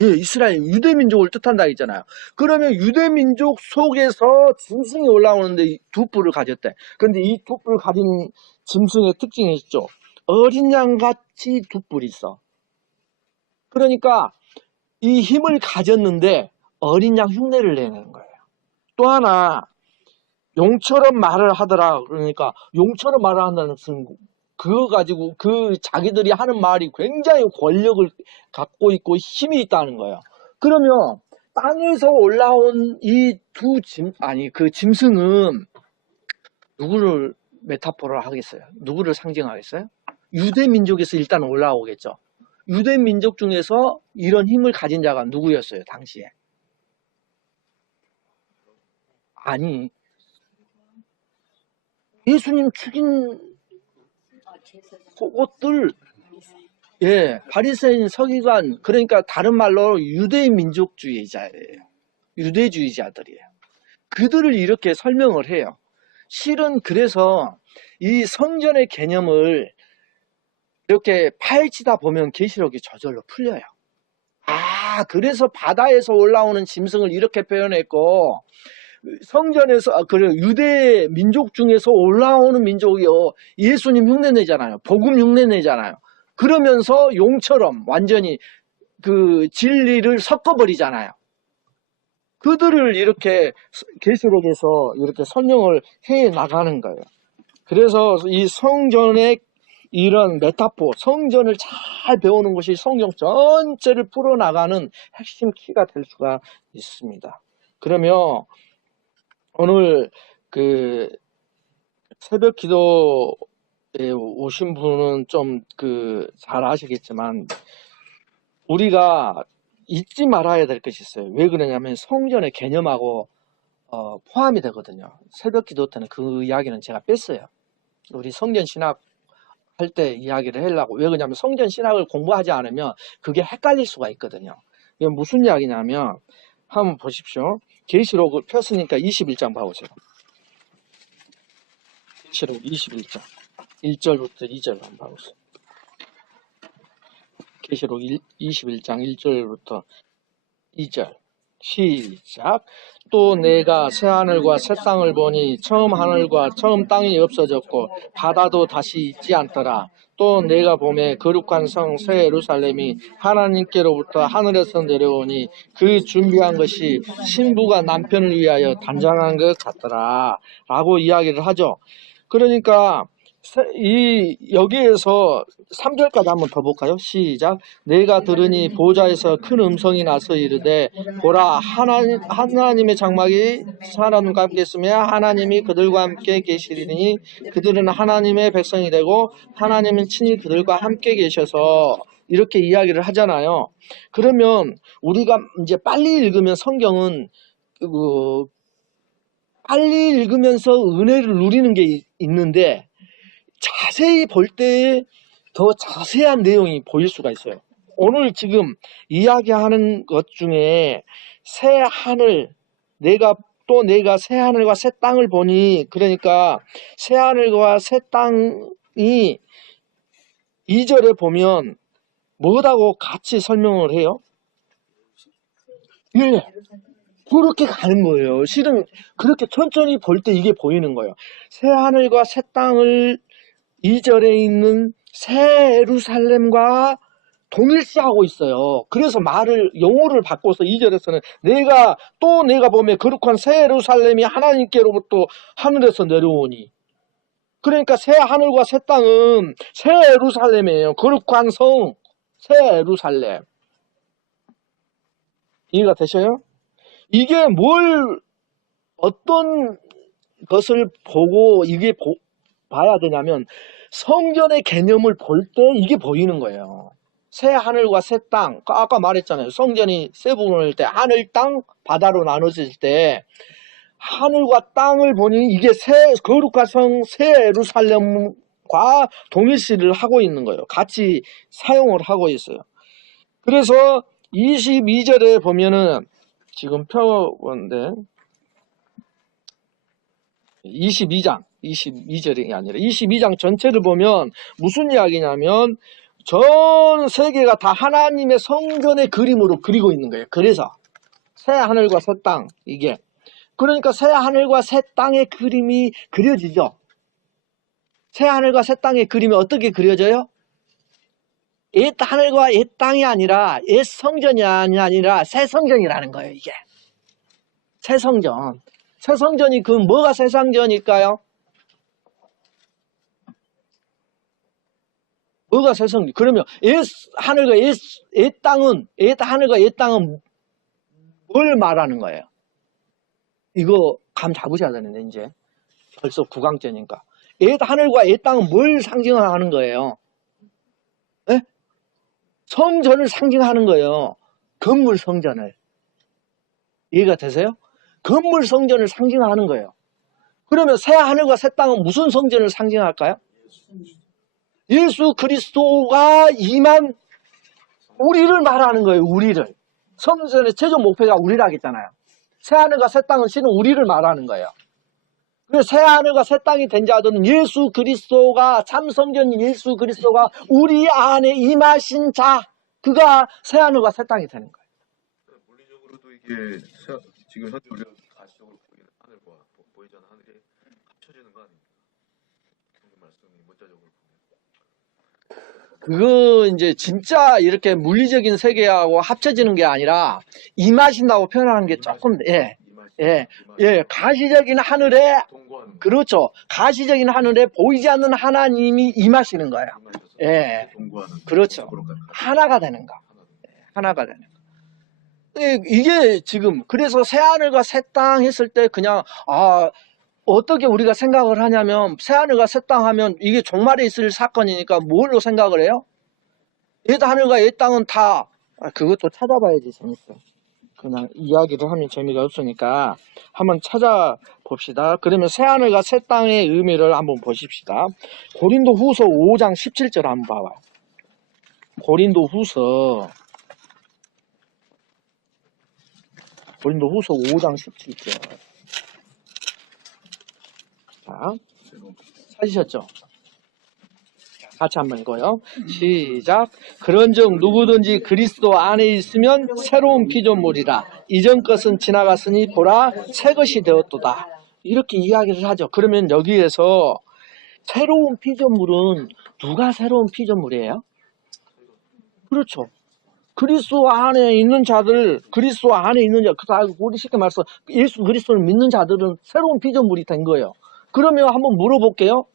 예, 이스라엘, 유대 민족을 뜻한다 했잖아요. 그러면 유대 민족 속에서 짐승이 올라오는데 두 뿔을 가졌대. 그런데 이 두 뿔을 가진 짐승의 특징이 있죠. 어린 양같이 두 뿔이 있어. 그러니까 이 힘을 가졌는데 어린 양 흉내를 내는 거예요. 또 하나, 용처럼 말을 하더라. 그러니까 용처럼 말을 한다는 것은 그거 가지고 그 자기들이 하는 말이 굉장히 권력을 갖고 있고 힘이 있다는 거예요. 그러면 땅에서 올라온 이 그 짐승은 누구를 메타포를 하겠어요? 누구를 상징하겠어요? 유대 민족에서 일단 올라오겠죠. 유대 민족 중에서 이런 힘을 가진 자가 누구였어요, 당시에? 아니, 예수님 죽인 그것들, 예, 바리새인, 서기관, 그러니까 다른 말로 유대 민족주의자예요. 유대주의자들이에요. 그들을 이렇게 설명을 해요. 실은 그래서 이 성전의 개념을 이렇게 파헤치다 보면 계시록이 저절로 풀려요. 아, 그래서 바다에서 올라오는 짐승을 이렇게 표현했고, 성전에서, 유대 민족 중에서 올라오는 민족이요, 예수님 흉내내잖아요. 복음 흉내내잖아요. 그러면서 용처럼 완전히 그 진리를 섞어버리잖아요. 그들을 이렇게 계시록에서 이렇게 설명을 해 나가는 거예요. 그래서 이 성전의 이런 메타포, 성전을 잘 배우는 것이 성경 전체를 풀어나가는 핵심 키가 될 수가 있습니다. 그러면 오늘 그 새벽 기도에 오신 분은 좀 잘 아시겠지만 우리가 잊지 말아야 될 것이 있어요. 왜 그러냐면 성전의 개념하고 포함이 되거든요. 새벽 기도 때는 그 이야기는 제가 뺐어요. 우리 성전 신학 할 때 이야기를 하려고. 왜 그러냐면 성전 신학을 공부하지 않으면 그게 헷갈릴 수가 있거든요. 이게 무슨 이야기냐면 한번 보십시오. 계시록을 폈으니까 21장 봐보세요. 계시록 21장 1절부터 2절 한번 봐보세요. 계시록 21장 1절부터 2절 시작. 또 내가 새 하늘과 새 땅을 보니 처음 하늘과 처음 땅이 없어졌고 바다도 다시 있지 않더라. 또 내가 보매 거룩한 성 새 예루살렘이 하나님께로부터 하늘에서 내려오니 그 준비한 것이 신부가 남편을 위하여 단장한 것 같더라 라고 이야기를 하죠. 그러니까 여기에서 3절까지 한번 더 볼까요? 시작. 내가 들으니 보좌에서 큰 음성이 나서 이르되 보라, 하나님의 장막이 사람과 함께 있으며 하나님이 그들과 함께 계시리니 그들은 하나님의 백성이 되고 하나님은 친히 그들과 함께 계셔서, 이렇게 이야기를 하잖아요. 그러면 우리가 이제 빨리 읽으면 성경은 빨리 읽으면서 은혜를 누리는 게 있는데 자세히 볼 때 더 자세한 내용이 보일 수가 있어요. 오늘 지금 이야기하는 것 중에 새 하늘, 내가 새 하늘과 새 땅을 보니, 그러니까 새 하늘과 새 땅이 2절에 보면 뭐라고 같이 설명을 해요? 예, 그렇게 가는 거예요. 실은 그렇게 천천히 볼 때 이게 보이는 거예요. 새 하늘과 새 땅을 2절에 있는 새 예루살렘과 동일시하고 있어요. 그래서 용어를 바꿔서 2절에서는 내가 보면 거룩한 새 예루살렘이 하나님께로부터 하늘에서 내려오니, 그러니까 새 하늘과 새 땅은 새 예루살렘이에요. 거룩한 성 새 예루살렘. 이해가 되셔요? 이게 어떤 것을 보고 봐야 되냐면 성전의 개념을 볼 때 이게 보이는 거예요. 새 하늘과 새 땅, 아까 말했잖아요. 성전이 세 부분일 때 하늘, 땅, 바다로 나눠질 때 하늘과 땅을 보니 이게 거룩한 성 새 예루살렘과 동일시를 하고 있는 거예요. 같이 사용을 하고 있어요. 그래서 22절에 보면은 지금 펴본데 22절이 아니라 22장 전체를 보면 무슨 이야기냐면 전 세계가 다 하나님의 성전의 그림으로 그리고 있는 거예요. 그래서 새 하늘과 새 땅, 이게 그러니까 새 하늘과 새 땅의 그림이 그려지죠. 새 하늘과 새 땅의 그림이 어떻게 그려져요? 옛 하늘과 옛 땅이 아니라 옛 성전이 아니라 새 성전이라는 거예요. 이게 새 성전. 새 성전이 그 뭐가 새 성전일까요? 뭐가 새 성전? 그러면 옛 하늘과 옛 땅은 뭘 말하는 거예요? 이거 감 잡으셔야 되는데 이제 벌써 9강째니까 옛 하늘과 옛 땅은 뭘 상징하는 거예요? 네? 성전을 상징하는 거예요. 건물 성전을. 이해가 되세요? 건물 성전을 상징하는 거예요. 그러면 새 하늘과 새 땅은 무슨 성전을 상징할까요? 예수 그리스도가 임한 우리를 말하는 거예요. 우리를. 성전의 최종 목표가 우리라겠잖아요. 새 하늘과 새 땅은 실은 우리를 말하는 거예요. 그래서 새 하늘과 새 땅이 된 자들은 예수 그리스도가 참 성전인 예수 그리스도가 우리 안에 임하신 자, 그가 새 하늘과 새 땅이 되는 거예요. 물리적으로도 이게 지금 현재 우리가 가시적으로 보이는 하늘과 보이지 않는 하늘이 합쳐지는 거 아닙니까? 그 말씀이 문자적으로 보면. 그거 이제 진짜 이렇게 물리적인 세계하고 합쳐지는 게 아니라 임하신다고 표현하는 게 조금 가시적인 하늘에 그렇죠. 가시적인 하늘에 보이지 않는 하나님이 임하시는 거예요. 그렇죠. 하나가 되는 거. 하나가 되는 거. 이게 지금 그래서 새 하늘과 새 땅 했을 때 그냥 어떻게 우리가 생각을 하냐면 새 하늘과 새 땅 하면 이게 종말에 있을 사건이니까 뭘로 생각을 해요? 옛 하늘과 옛 땅은 다 그것도 찾아봐야지 재밌어. 그냥 이야기를 하면 재미가 없으니까 한번 찾아봅시다. 그러면 새 하늘과 새 땅의 의미를 한번 보십시다. 고린도 후서 5장 17절 한번 봐봐요. 고린도 후서 5장 17절. 자, 찾으셨죠? 같이 한번 읽어요. 시작. 그런즉 누구든지 그리스도 안에 있으면 새로운 피조물이라. 이전 것은 지나갔으니 보라 새 것이 되었도다. 이렇게 이야기를 하죠. 그러면 여기에서 새로운 피조물은 누가 새로운 피조물이에요? 그렇죠. 그리스도 안에 있는 자들, 그리스도 안에 있는 자, 우리 쉽게 말해서 예수 그리스도를 믿는 자들은 새로운 피조물이 된 거예요. 그러면 한번 물어볼게요.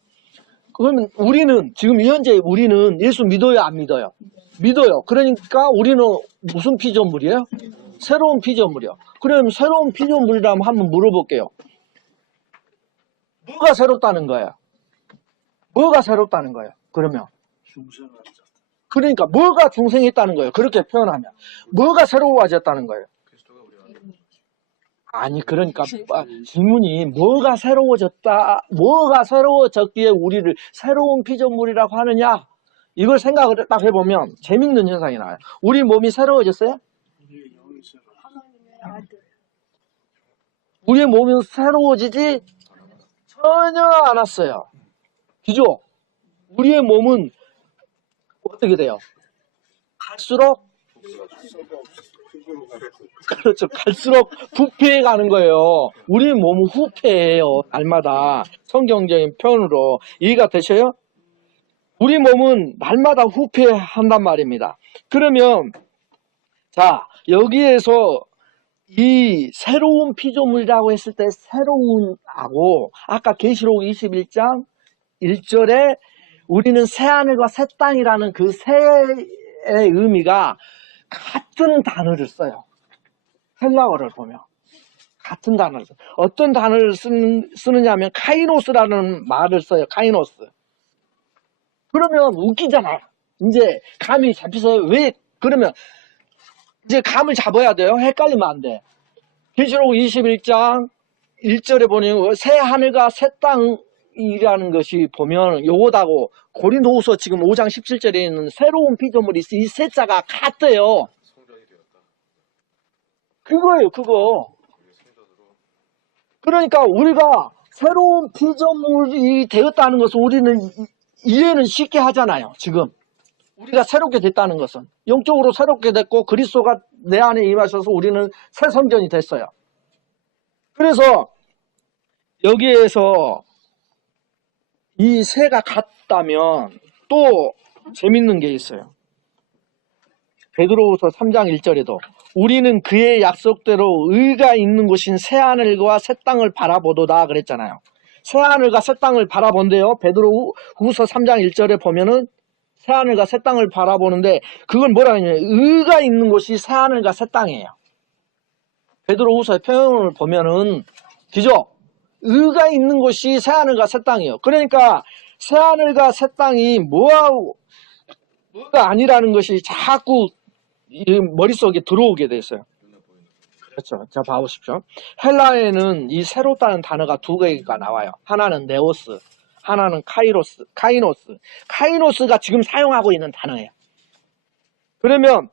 그러면 우리는 지금 현재 우리는 예수 믿어요, 안 믿어요? 믿어요. 그러니까 우리는 무슨 피조물이에요? 새로운 피조물이요. 그럼 새로운 피조물이라면 한번 물어볼게요. 뭐가 새롭다는 거예요? 뭐가 새롭다는 거예요? 그러면 그러니까 뭐가 중생했다는 거예요? 그렇게 표현하면 뭐가 새로워졌다는 거예요? 아니 그러니까 질문이 뭐가 새로워졌기에 우리를 새로운 피조물이라고 하느냐, 이걸 생각을 딱 해보면 재밌는 현상이 나와요. 우리 몸이 새로워졌어요? 우리의 몸이 새로워지지 전혀 않았어요. 비록 우리의 몸은 어떻게 돼요? 갈수록 그렇죠. 갈수록 부패해 가는 거예요. 우리 몸은 후패해요. 날마다. 성경적인 표현으로 이해가 되셔요? 우리 몸은 날마다 후패한단 말입니다. 그러면 자, 여기에서 이 새로운 피조물이라고 했을 때 새로운하고 아까 계시록 21장 1절에 우리는 새 하늘과 새 땅이라는 그 새의 의미가 같은 단어를 써요. 헬라어를 보면 같은 단어를 써요. 어떤 단어를 쓰느냐 하면 카이노스라는 말을 써요. 카이노스. 그러면 웃기잖아요. 이제 감이 잡혀서 왜 그러면 이제 감을 잡아야 돼요. 헷갈리면 안 돼. 계시록 21장 1절에 보면 새 하늘과 새 땅이라는 것이 보면 요거다고 고린도후서 지금 5장 17절에 있는 새로운 피조물이 이 새 자가 같대요. 그거예요, 그거. 우리 생존으로 그러니까 우리가 새로운 피조물이 되었다는 것을 우리는 이해는 쉽게 하잖아요, 지금. 우리가 새롭게 됐다는 것은. 영적으로 새롭게 됐고 그리스도가 내 안에 임하셔서 우리는 새 성전이 됐어요. 그래서 여기에서 이 새가 같다면 또 재밌는 게 있어요. 베드로후서 3장 1절에도 우리는 그의 약속대로 의가 있는 곳인 새하늘과 새 땅을 바라보도다 그랬잖아요. 새하늘과 새 땅을 바라본대요. 베드로후서 3장 1절에 보면은 새하늘과 새 땅을 바라보는데 그건 뭐라 하냐면 의가 있는 곳이 새하늘과 새 땅이에요. 베드로후서의 표현을 보면은 그죠? 의가 있는 곳이 새하늘과 새 땅이에요. 그러니까 새하늘과 새 땅이 뭐가 아니라는 것이 자꾸 머릿속에 들어오게 됐어요. 눈에 보이는 그렇죠. 자, 봐보십시오. 헬라에는 이 새롭다는 단어가 두 개가 나와요. 하나는 네오스, 하나는 카이노스. 카이노스가 지금 사용하고 있는 단어예요. 그러면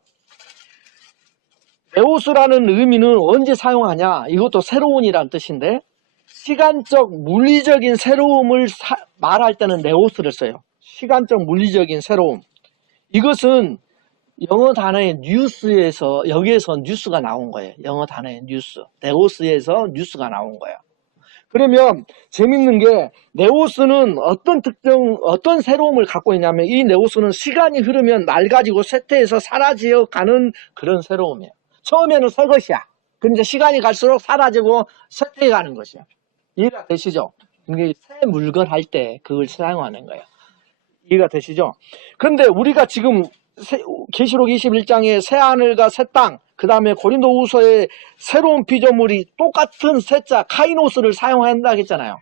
네오스라는 의미는 언제 사용하냐? 이것도 새로운이란 뜻인데 시간적 물리적인 새로움을 말할 때는 네오스를 써요. 시간적 물리적인 새로움. 이것은 영어 단어의 뉴스에서 여기에서 뉴스가 나온 거예요. 영어 단어의 뉴스. 네오스에서 뉴스가 나온 거예요. 그러면 재밌는 게 네오스는 어떤 새로움을 갖고 있냐면 이 네오스는 시간이 흐르면 낡아지고 쇠퇴해서 사라지어 가는 그런 새로움이에요. 처음에는 새 것이야. 그런데 시간이 갈수록 사라지고 쇠퇴해 가는 것이야. 이해가 되시죠? 이게 새 물건 할 때 그걸 사용하는 거예요. 이해가 되시죠? 그런데 우리가 지금 계시록 21장에 새 하늘과 새 땅, 그 다음에 고린도후서의 새로운 피조물이 똑같은 새자 카이노스를 사용한다고 했잖아요.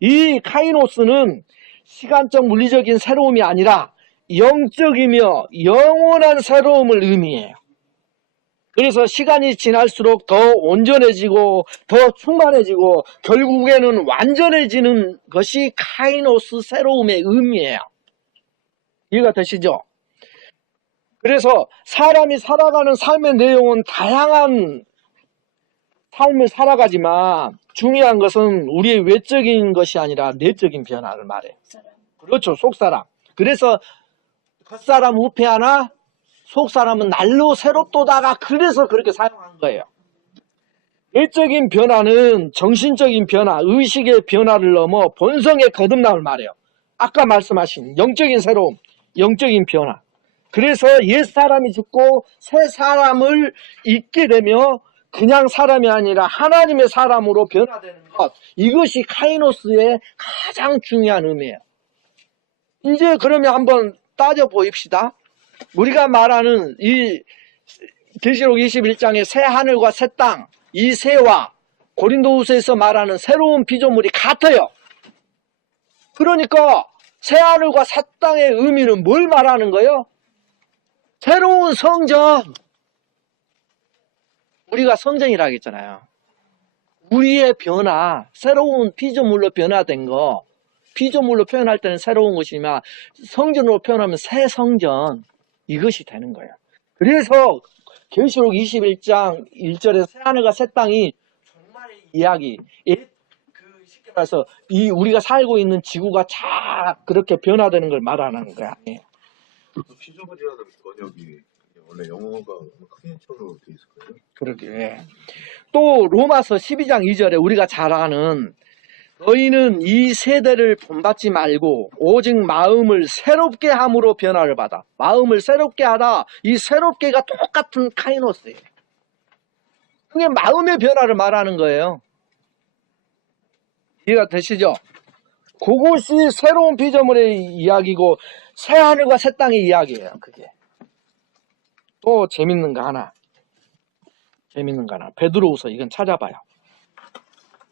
이 카이노스는 시간적 물리적인 새로움이 아니라 영적이며 영원한 새로움을 의미해요. 그래서 시간이 지날수록 더 온전해지고 더 충만해지고 결국에는 완전해지는 것이 카이노스 새로움의 의미예요. 이해가 되시죠? 그래서 사람이 살아가는 삶의 내용은 다양한 삶을 살아가지만 중요한 것은 우리의 외적인 것이 아니라 내적인 변화를 말해요. 그렇죠. 속사람. 그래서 겉사람 우패하나 속사람은 날로 새롭도다가 그래서 그렇게 사용한 거예요. 내적인 변화는 정신적인 변화, 의식의 변화를 넘어 본성의 거듭남을 말해요. 아까 말씀하신 영적인 새로움, 영적인 변화. 그래서 옛사람이 죽고 새 사람을 잊게 되며 그냥 사람이 아니라 하나님의 사람으로 변화되는 것. 이것이 카이노스의 가장 중요한 의미예요. 이제 그러면 한번 따져 보입시다. 우리가 말하는 이 계시록 21장의 새 하늘과 새 땅, 이 새와 고린도후서에서 말하는 새로운 피조물이 같아요. 그러니까 새 하늘과 새 땅의 의미는 뭘 말하는 거예요? 새로운 성전. 우리가 성전이라고 했잖아요. 우리의 변화, 새로운 피조물로 변화된 거, 피조물로 표현할 때는 새로운 것이지만 성전으로 표현하면 새 성전, 이것이 되는 거예요. 그래서 계시록 21장 1절에 새 하늘과 새 땅이 정말의 이야기, 쉽게 말해서 우리가 살고 있는 지구가 쫙 그렇게 변화되는 걸 말하는 거야. 피조물이라는 번역이 원래 영어가 크리에이처로 돼 있을 거예요. 그러게. 또 로마서 12장 2절에 우리가 잘 아는 너희는 이 세대를 본받지 말고 오직 마음을 새롭게 함으로 변화를 받아. 마음을 새롭게 하다. 이 새롭게가 똑같은 카이노스예요. 그게 마음의 변화를 말하는 거예요. 이해가 되시죠? 그것이 새로운 피조물의 이야기고 새 하늘과 새 땅의 이야기예요. 그게. 또 재밌는 거 하나. 베드로후서 이건 찾아봐요.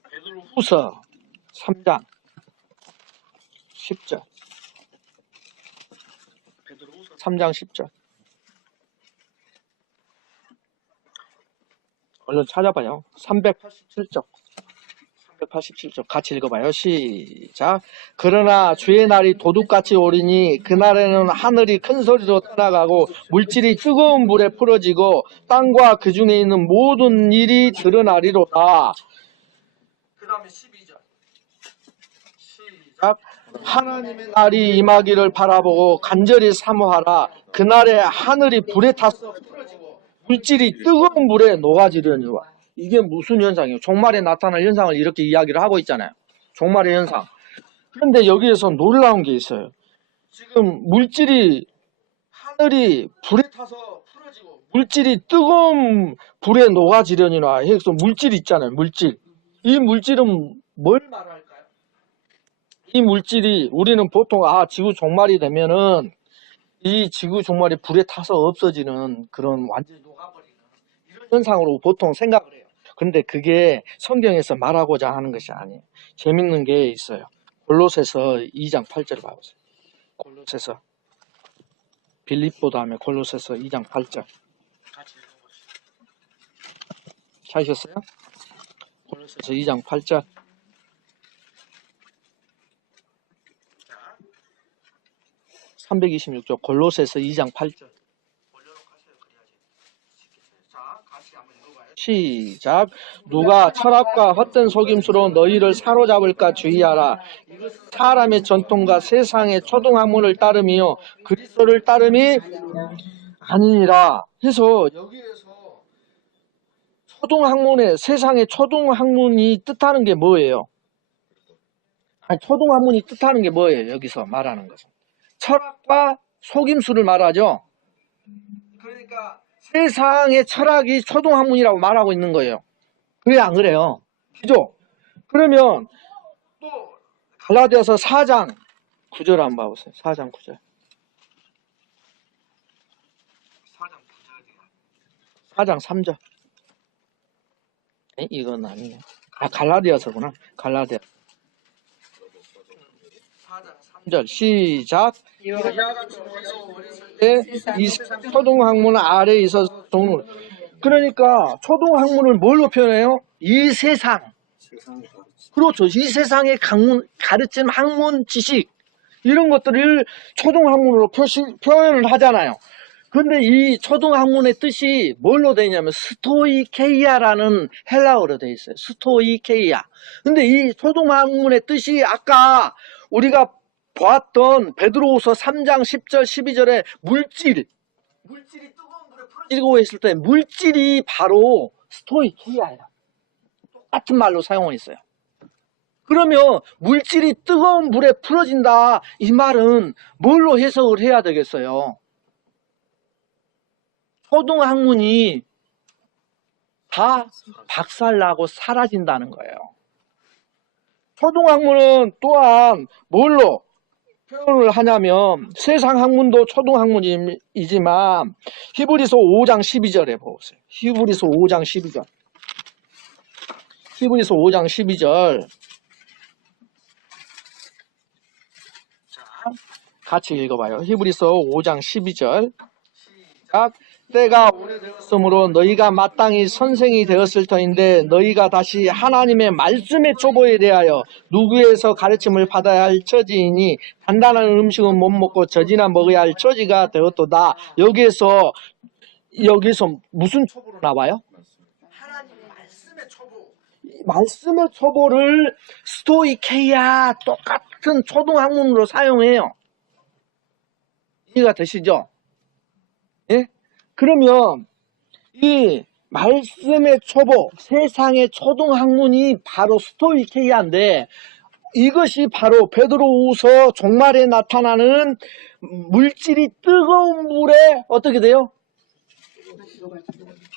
베드로후서 3장 10절. 베드로후서 3장 10절. 얼른 찾아봐요. 387쪽. 387쪽 같이 읽어봐요. 시작. 그러나 주의 날이 도둑같이 오리니 그날에는 하늘이 큰 소리로 떠나가고 물질이 뜨거운 물에 풀어지고 땅과 그 중에 있는 모든 일이 드러나리로다. 그 다음에 12절. 시작. 하나님의 날이 임하기를 바라보고 간절히 사모하라. 그날에 하늘이 불에 타서 풀어지고 물질이 뜨거운 물에 녹아지려니와. 이게 무슨 현상이에요? 종말에 나타날 현상을 이렇게 이야기를 하고 있잖아요. 종말의 현상. 그런데 여기에서 놀라운 게 있어요. 지금 물질이 하늘이 불에 타서 풀어지고 물질이 뜨거운 불에 녹아지려니와 해서 물질 있잖아요. 물질. 이 물질은 뭘 말할까요? 이 물질이 우리는 보통 지구 종말이 되면은 이 지구 종말이 불에 타서 없어지는 그런 완전히 녹아버리는 이런 현상으로 보통 생각을 해요. 근데 그게 성경에서 말하고자 하는 것이 아니에요. 재밌는 게 있어요. 골로새서 2장 8절 봐보세요. 골로새서 빌립보 다음에 골로새서 2장 8절 같이 읽어보시죠. 찾으셨어요? 골로새서 2장 8절 326쪽 골로새서 2장 8절 시작. 누가 철학과 헛된 속임수로 너희를 사로잡을까 주의하라. 이것은 사람의 전통과 세상의 초등학문을 따름이요 그리스도를 따름이 아니니라. 해서 여기에서 초등학문의 세상의 초등학문이 뜻하는 게 뭐예요? 초등학문이 뜻하는 게 뭐예요? 여기서 말하는 것은 철학과 속임수를 말하죠. 그러니까 세상의 철학이 초등학문이라고 말하고 있는 거예요. 그래 안 그래요? 그죠? 그러면 또 갈라디아서 4장 9절 한번 봐보세요. 4장 9절 4장 3절 이건 아니네. 갈라디아서구나. 갈라디아 4장 3절 시작. 이 초등학문 아래에 있어서 종로. 그러니까 초등학문을 뭘로 표현해요? 이 세상. 그렇죠. 이 세상의 가르침 학문 지식 이런 것들을 초등학문으로 표현을 하잖아요. 근데 이 초등학문의 뜻이 뭘로 되어 있냐면 스토이케이아라는 헬라어로 되어 있어요. 스토이케이아. 근데 이 초등학문의 뜻이 아까 우리가 보았던 베드로후서 3장 10절 12절에 물질이 뜨거운 물에 풀어지고 했을 때 물질이 바로 스토이케이아예요. 똑같은 말로 사용했어요. 그러면 물질이 뜨거운 물에 풀어진다 이 말은 뭘로 해석을 해야 되겠어요? 초등학문이 다 박살나고 사라진다는 거예요. 초등학문은 또한 뭘로 표현을 하냐면 세상 학문도 초등학문이지만 히브리서 5장 12절에 보세요. 히브리서 5장 12절 히브리서 5장 12절 자, 같이 읽어봐요. 히브리서 5장 12절 시작. 때가 오래되었으므로 너희가 마땅히 선생이 되었을 터인데 너희가 다시 하나님의 말씀의 초보에 대하여 누구에서 가르침을 받아야 할 처지이니 단단한 음식은 못 먹고 젖이나 먹어야 할 처지가 되었도다. 여기에서 무슨 초보로 나와요? 하나님의 말씀의 초보. 말씀의 초보를 스토이케이아 똑같은 초등학문으로 사용해요. 이해가 되시죠? 예? 그러면 이 말씀의 초보, 세상의 초등학문이 바로 스토이케이아인데 이것이 바로 베드로후서 종말에 나타나는 물질이 뜨거운 물에 어떻게 돼요?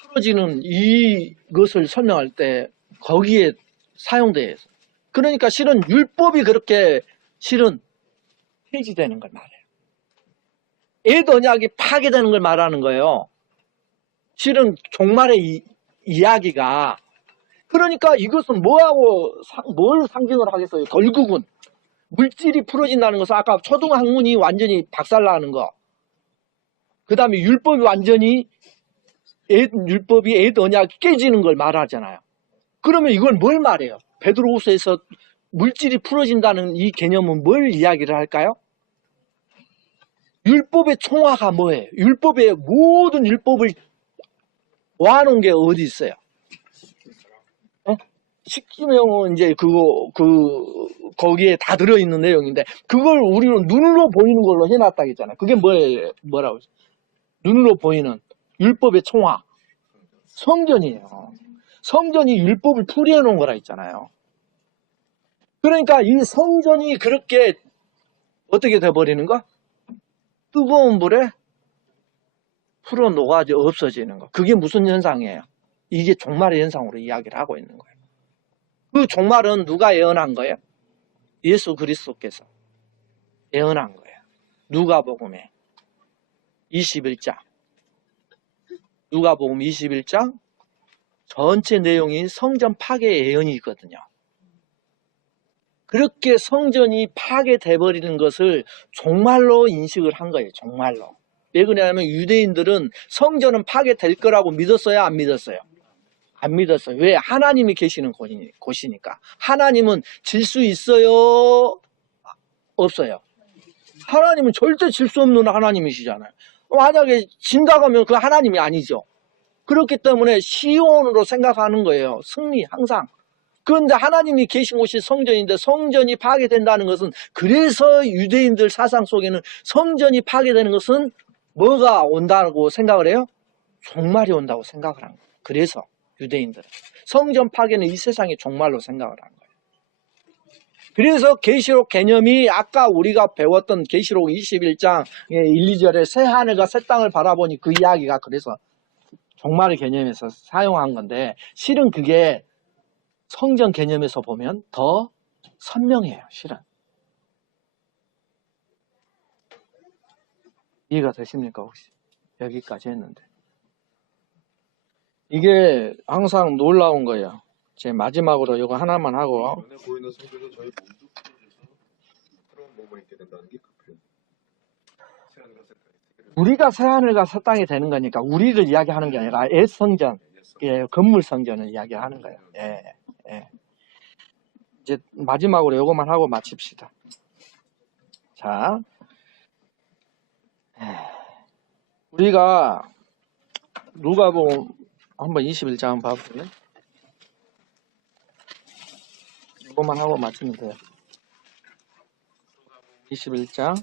풀어지는 이것을 설명할 때 거기에 사용돼요. 그러니까 실은 율법이 그렇게 실은 폐지되는 걸 말해요. 앳 언약이 파괴되는 걸 말하는 거예요. 실은 종말의 이야기가. 그러니까 이것은 뭘 상징을 하겠어요? 결국은 물질이 풀어진다는 것은 아까 초등학문이 완전히 박살나는 거, 그 다음에 율법이 완전히 앳 언약이 깨지는 걸 말하잖아요. 그러면 이건 뭘 말해요? 베드로후서에서 물질이 풀어진다는 이 개념은 뭘 이야기를 할까요? 율법의 총화가 뭐예요? 율법의 모든 율법을 모아놓은 게 어디 있어요? 십계명은 이제 거기에 다 들어있는 내용인데, 그걸 우리는 눈으로 보이는 걸로 해놨다 했잖아요. 그게 뭐라고? 눈으로 보이는 율법의 총화. 성전이에요. 성전이 율법을 풀이해 놓은 거라 했잖아요. 그러니까 이 성전이 그렇게 어떻게 돼버리는 거? 뜨거운 불에 풀어 녹아져 없어지는 거. 그게 무슨 현상이에요? 이게 종말의 현상으로 이야기를 하고 있는 거예요. 그 종말은 누가 예언한 거예요? 예수 그리스도께서 예언한 거예요. 누가복음에 21장. 누가복음 21장 전체 내용이 성전 파괴 예언이거든요. 그렇게 성전이 파괴돼 버리는 것을 종말로 인식을 한 거예요. 종말로. 왜 그러냐면 유대인들은 성전은 파괴될 거라고 믿었어요? 안 믿었어요? 안 믿었어요. 왜? 하나님이 계시는 곳이니까. 하나님은 질 수 있어요? 없어요? 하나님은 절대 질 수 없는 하나님이시잖아요. 만약에 진다고 하면 그 하나님이 아니죠. 그렇기 때문에 시온으로 생각하는 거예요. 승리 항상. 그런데 하나님이 계신 곳이 성전인데 성전이 파괴된다는 것은, 그래서 유대인들 사상 속에는 성전이 파괴되는 것은 뭐가 온다고 생각을 해요? 종말이 온다고 생각을 한 거예요. 그래서 유대인들은 성전 파괴는 이 세상의 종말로 생각을 한 거예요. 그래서 계시록 개념이 아까 우리가 배웠던 계시록 21장 1, 2절에 새 하늘과 새 땅을 바라보니 그 이야기가 그래서 종말의 개념에서 사용한 건데, 실은 그게 성전 개념에서 보면 더 선명해요. 실은. 이해가 되십니까 혹시? 여기까지 했는데. 이게 항상 놀라운 거예요. 제 마지막으로 이거 하나만 하고. 눈에 보이는 성전은 저희 몸도 풀어져서 새로운 몸을 입게 된다는 게 그 표현. 새하늘과 새 땅이 우리가 새하늘과 새 땅이 되는 거니까 우리를 이야기하는 게 아니라 옛 성전, 예, 건물 성전을 이야기하는 거예요. 예, 예. 이제 마지막으로 이것만 하고 마칩시다. 자, 우리가 누가복음 한번 21장 한번 봐볼래요? 이것만 하고 마치면 돼요. 21장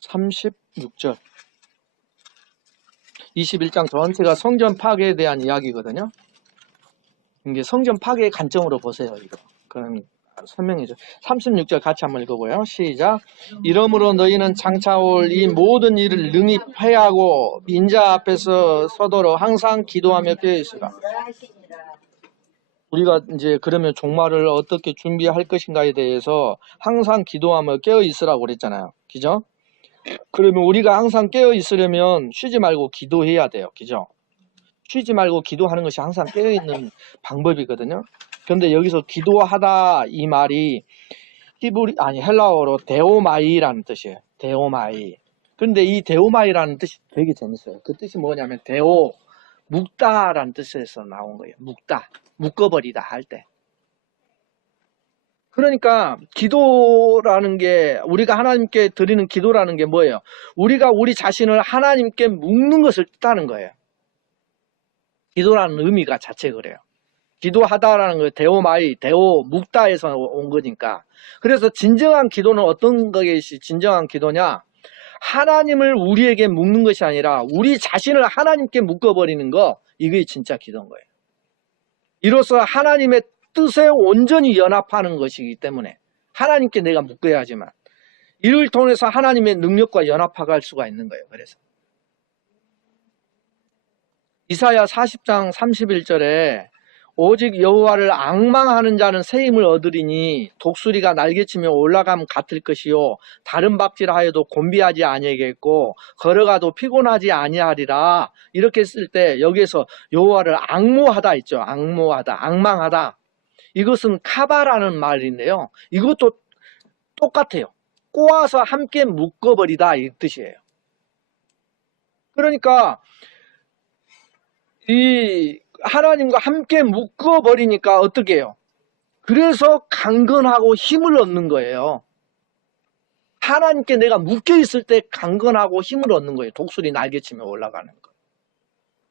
36절. 21장 전체가 성전 파괴에 대한 이야기거든요. 이게 성전 파괴의 관점으로 보세요. 이거. 그럼 설명해줘. 36절 같이 한번 읽어보요. 시작. 이러므로 너희는 장차 올 이 모든 일을 능히 패하고 인자 앞에서 서도록 항상 기도하며 깨어있으라. 우리가 이제 그러면 종말을 어떻게 준비할 것인가에 대해서 항상 기도하며 깨어있으라고 그랬잖아요. 그죠? 그러면 우리가 항상 깨어있으려면 쉬지 말고 기도해야 돼요. 그죠? 쉬지 말고 기도하는 것이 항상 깨어있는 방법이거든요. 그런데 여기서 기도하다 이 말이 헬라어로 데오마이라는 뜻이에요. 데오마이. 그런데 이 데오마이라는 뜻이 되게 재밌어요. 그 뜻이 뭐냐면 묵다라는 뜻에서 나온 거예요. 묵다. 묶어버리다 할 때. 그러니까 기도라는 게, 우리가 하나님께 드리는 기도라는 게 뭐예요? 우리가 우리 자신을 하나님께 묶는 것을 뜻하는 거예요. 기도라는 의미가 자체 그래요. 기도하다라는 거 데오마이, 묵다에서 온 거니까. 그래서 진정한 기도는 어떤 것이 진정한 기도냐? 하나님을 우리에게 묶는 것이 아니라 우리 자신을 하나님께 묶어버리는 거, 이게 진짜 기도인 거예요. 이로써 하나님의 뜻에 온전히 연합하는 것이기 때문에 하나님께 내가 묶어야지만 이를 통해서 하나님의 능력과 연합할 수가 있는 거예요. 그래서 이사야 40장 31절에 오직 여호와를 앙망하는 자는 새 힘을 얻으리니 독수리가 날개치며 올라가면 같을 것이요 다른 박질 하여도 곤비하지 아니하겠고 걸어가도 피곤하지 아니하리라. 이렇게 쓸 때 여기에서 여호와를 앙모하다 있죠. 앙모하다, 앙망하다. 이것은 카바라는 말인데요. 이것도 똑같아요. 꼬아서 함께 묶어버리다 이 뜻이에요. 그러니까 이 하나님과 함께 묶어버리니까 어떻게 해요? 그래서 강건하고 힘을 얻는 거예요. 하나님께 내가 묶여있을 때 강건하고 힘을 얻는 거예요. 독수리 날개치며 올라가는 거.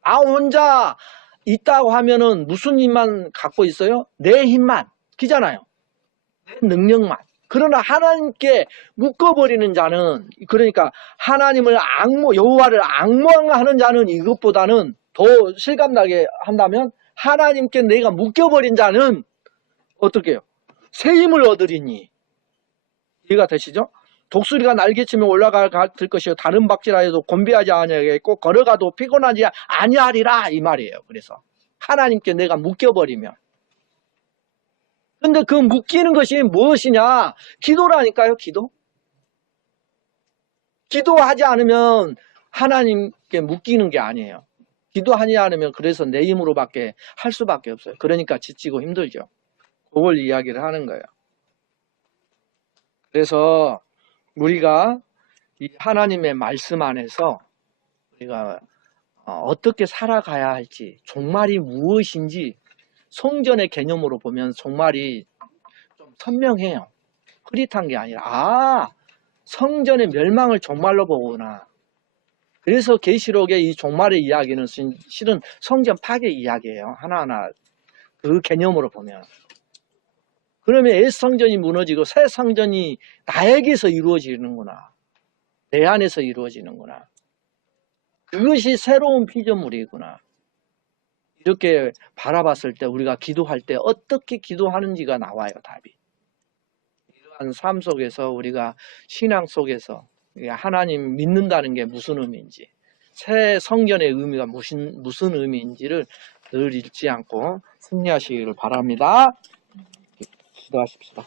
나 혼자 있다고 하면은 무슨 힘만 갖고 있어요? 내 힘만, 기잖아요. 내 능력만. 그러나 하나님께 묶어버리는 자는, 그러니까 하나님을 여호와를 앙모하는 자는 이것보다는 더 실감나게 한다면 하나님께 내가 묶여버린 자는 어떻게 해요? 새 힘을 얻으리니. 이해가 되시죠? 독수리가 날개치며 올라갈 것이요 다른 박질하 해도 곤비하지 아니하겠고 걸어가도 피곤하지 아니하리라 이 말이에요. 그래서 하나님께 내가 묶여버리면. 근데 그 묶이는 것이 무엇이냐? 기도라니까요. 기도하지 않으면 하나님께 묶이는 게 아니에요. 기도하지 않으면 그래서 내 힘으로밖에 할 수밖에 없어요. 그러니까 지치고 힘들죠. 그걸 이야기를 하는 거예요. 그래서 우리가 이 하나님의 말씀 안에서 우리가 어떻게 살아가야 할지, 종말이 무엇인지 성전의 개념으로 보면 종말이 좀 선명해요. 흐릿한 게 아니라 성전의 멸망을 종말로 보구나. 그래서 계시록의 이 종말의 이야기는 실은 성전 파괴 이야기예요. 하나하나 그 개념으로 보면. 그러면 옛 성전이 무너지고 새 성전이 나에게서 이루어지는구나. 내 안에서 이루어지는구나. 그것이 새로운 피조물이구나. 이렇게 바라봤을 때 우리가 기도할 때 어떻게 기도하는지가 나와요. 답이. 이러한 삶 속에서 우리가 신앙 속에서 하나님 믿는다는 게 무슨 의미인지, 새 성전의 의미가 무슨 의미인지를 늘 잊지 않고 승리하시기를 바랍니다. 기도하십시다.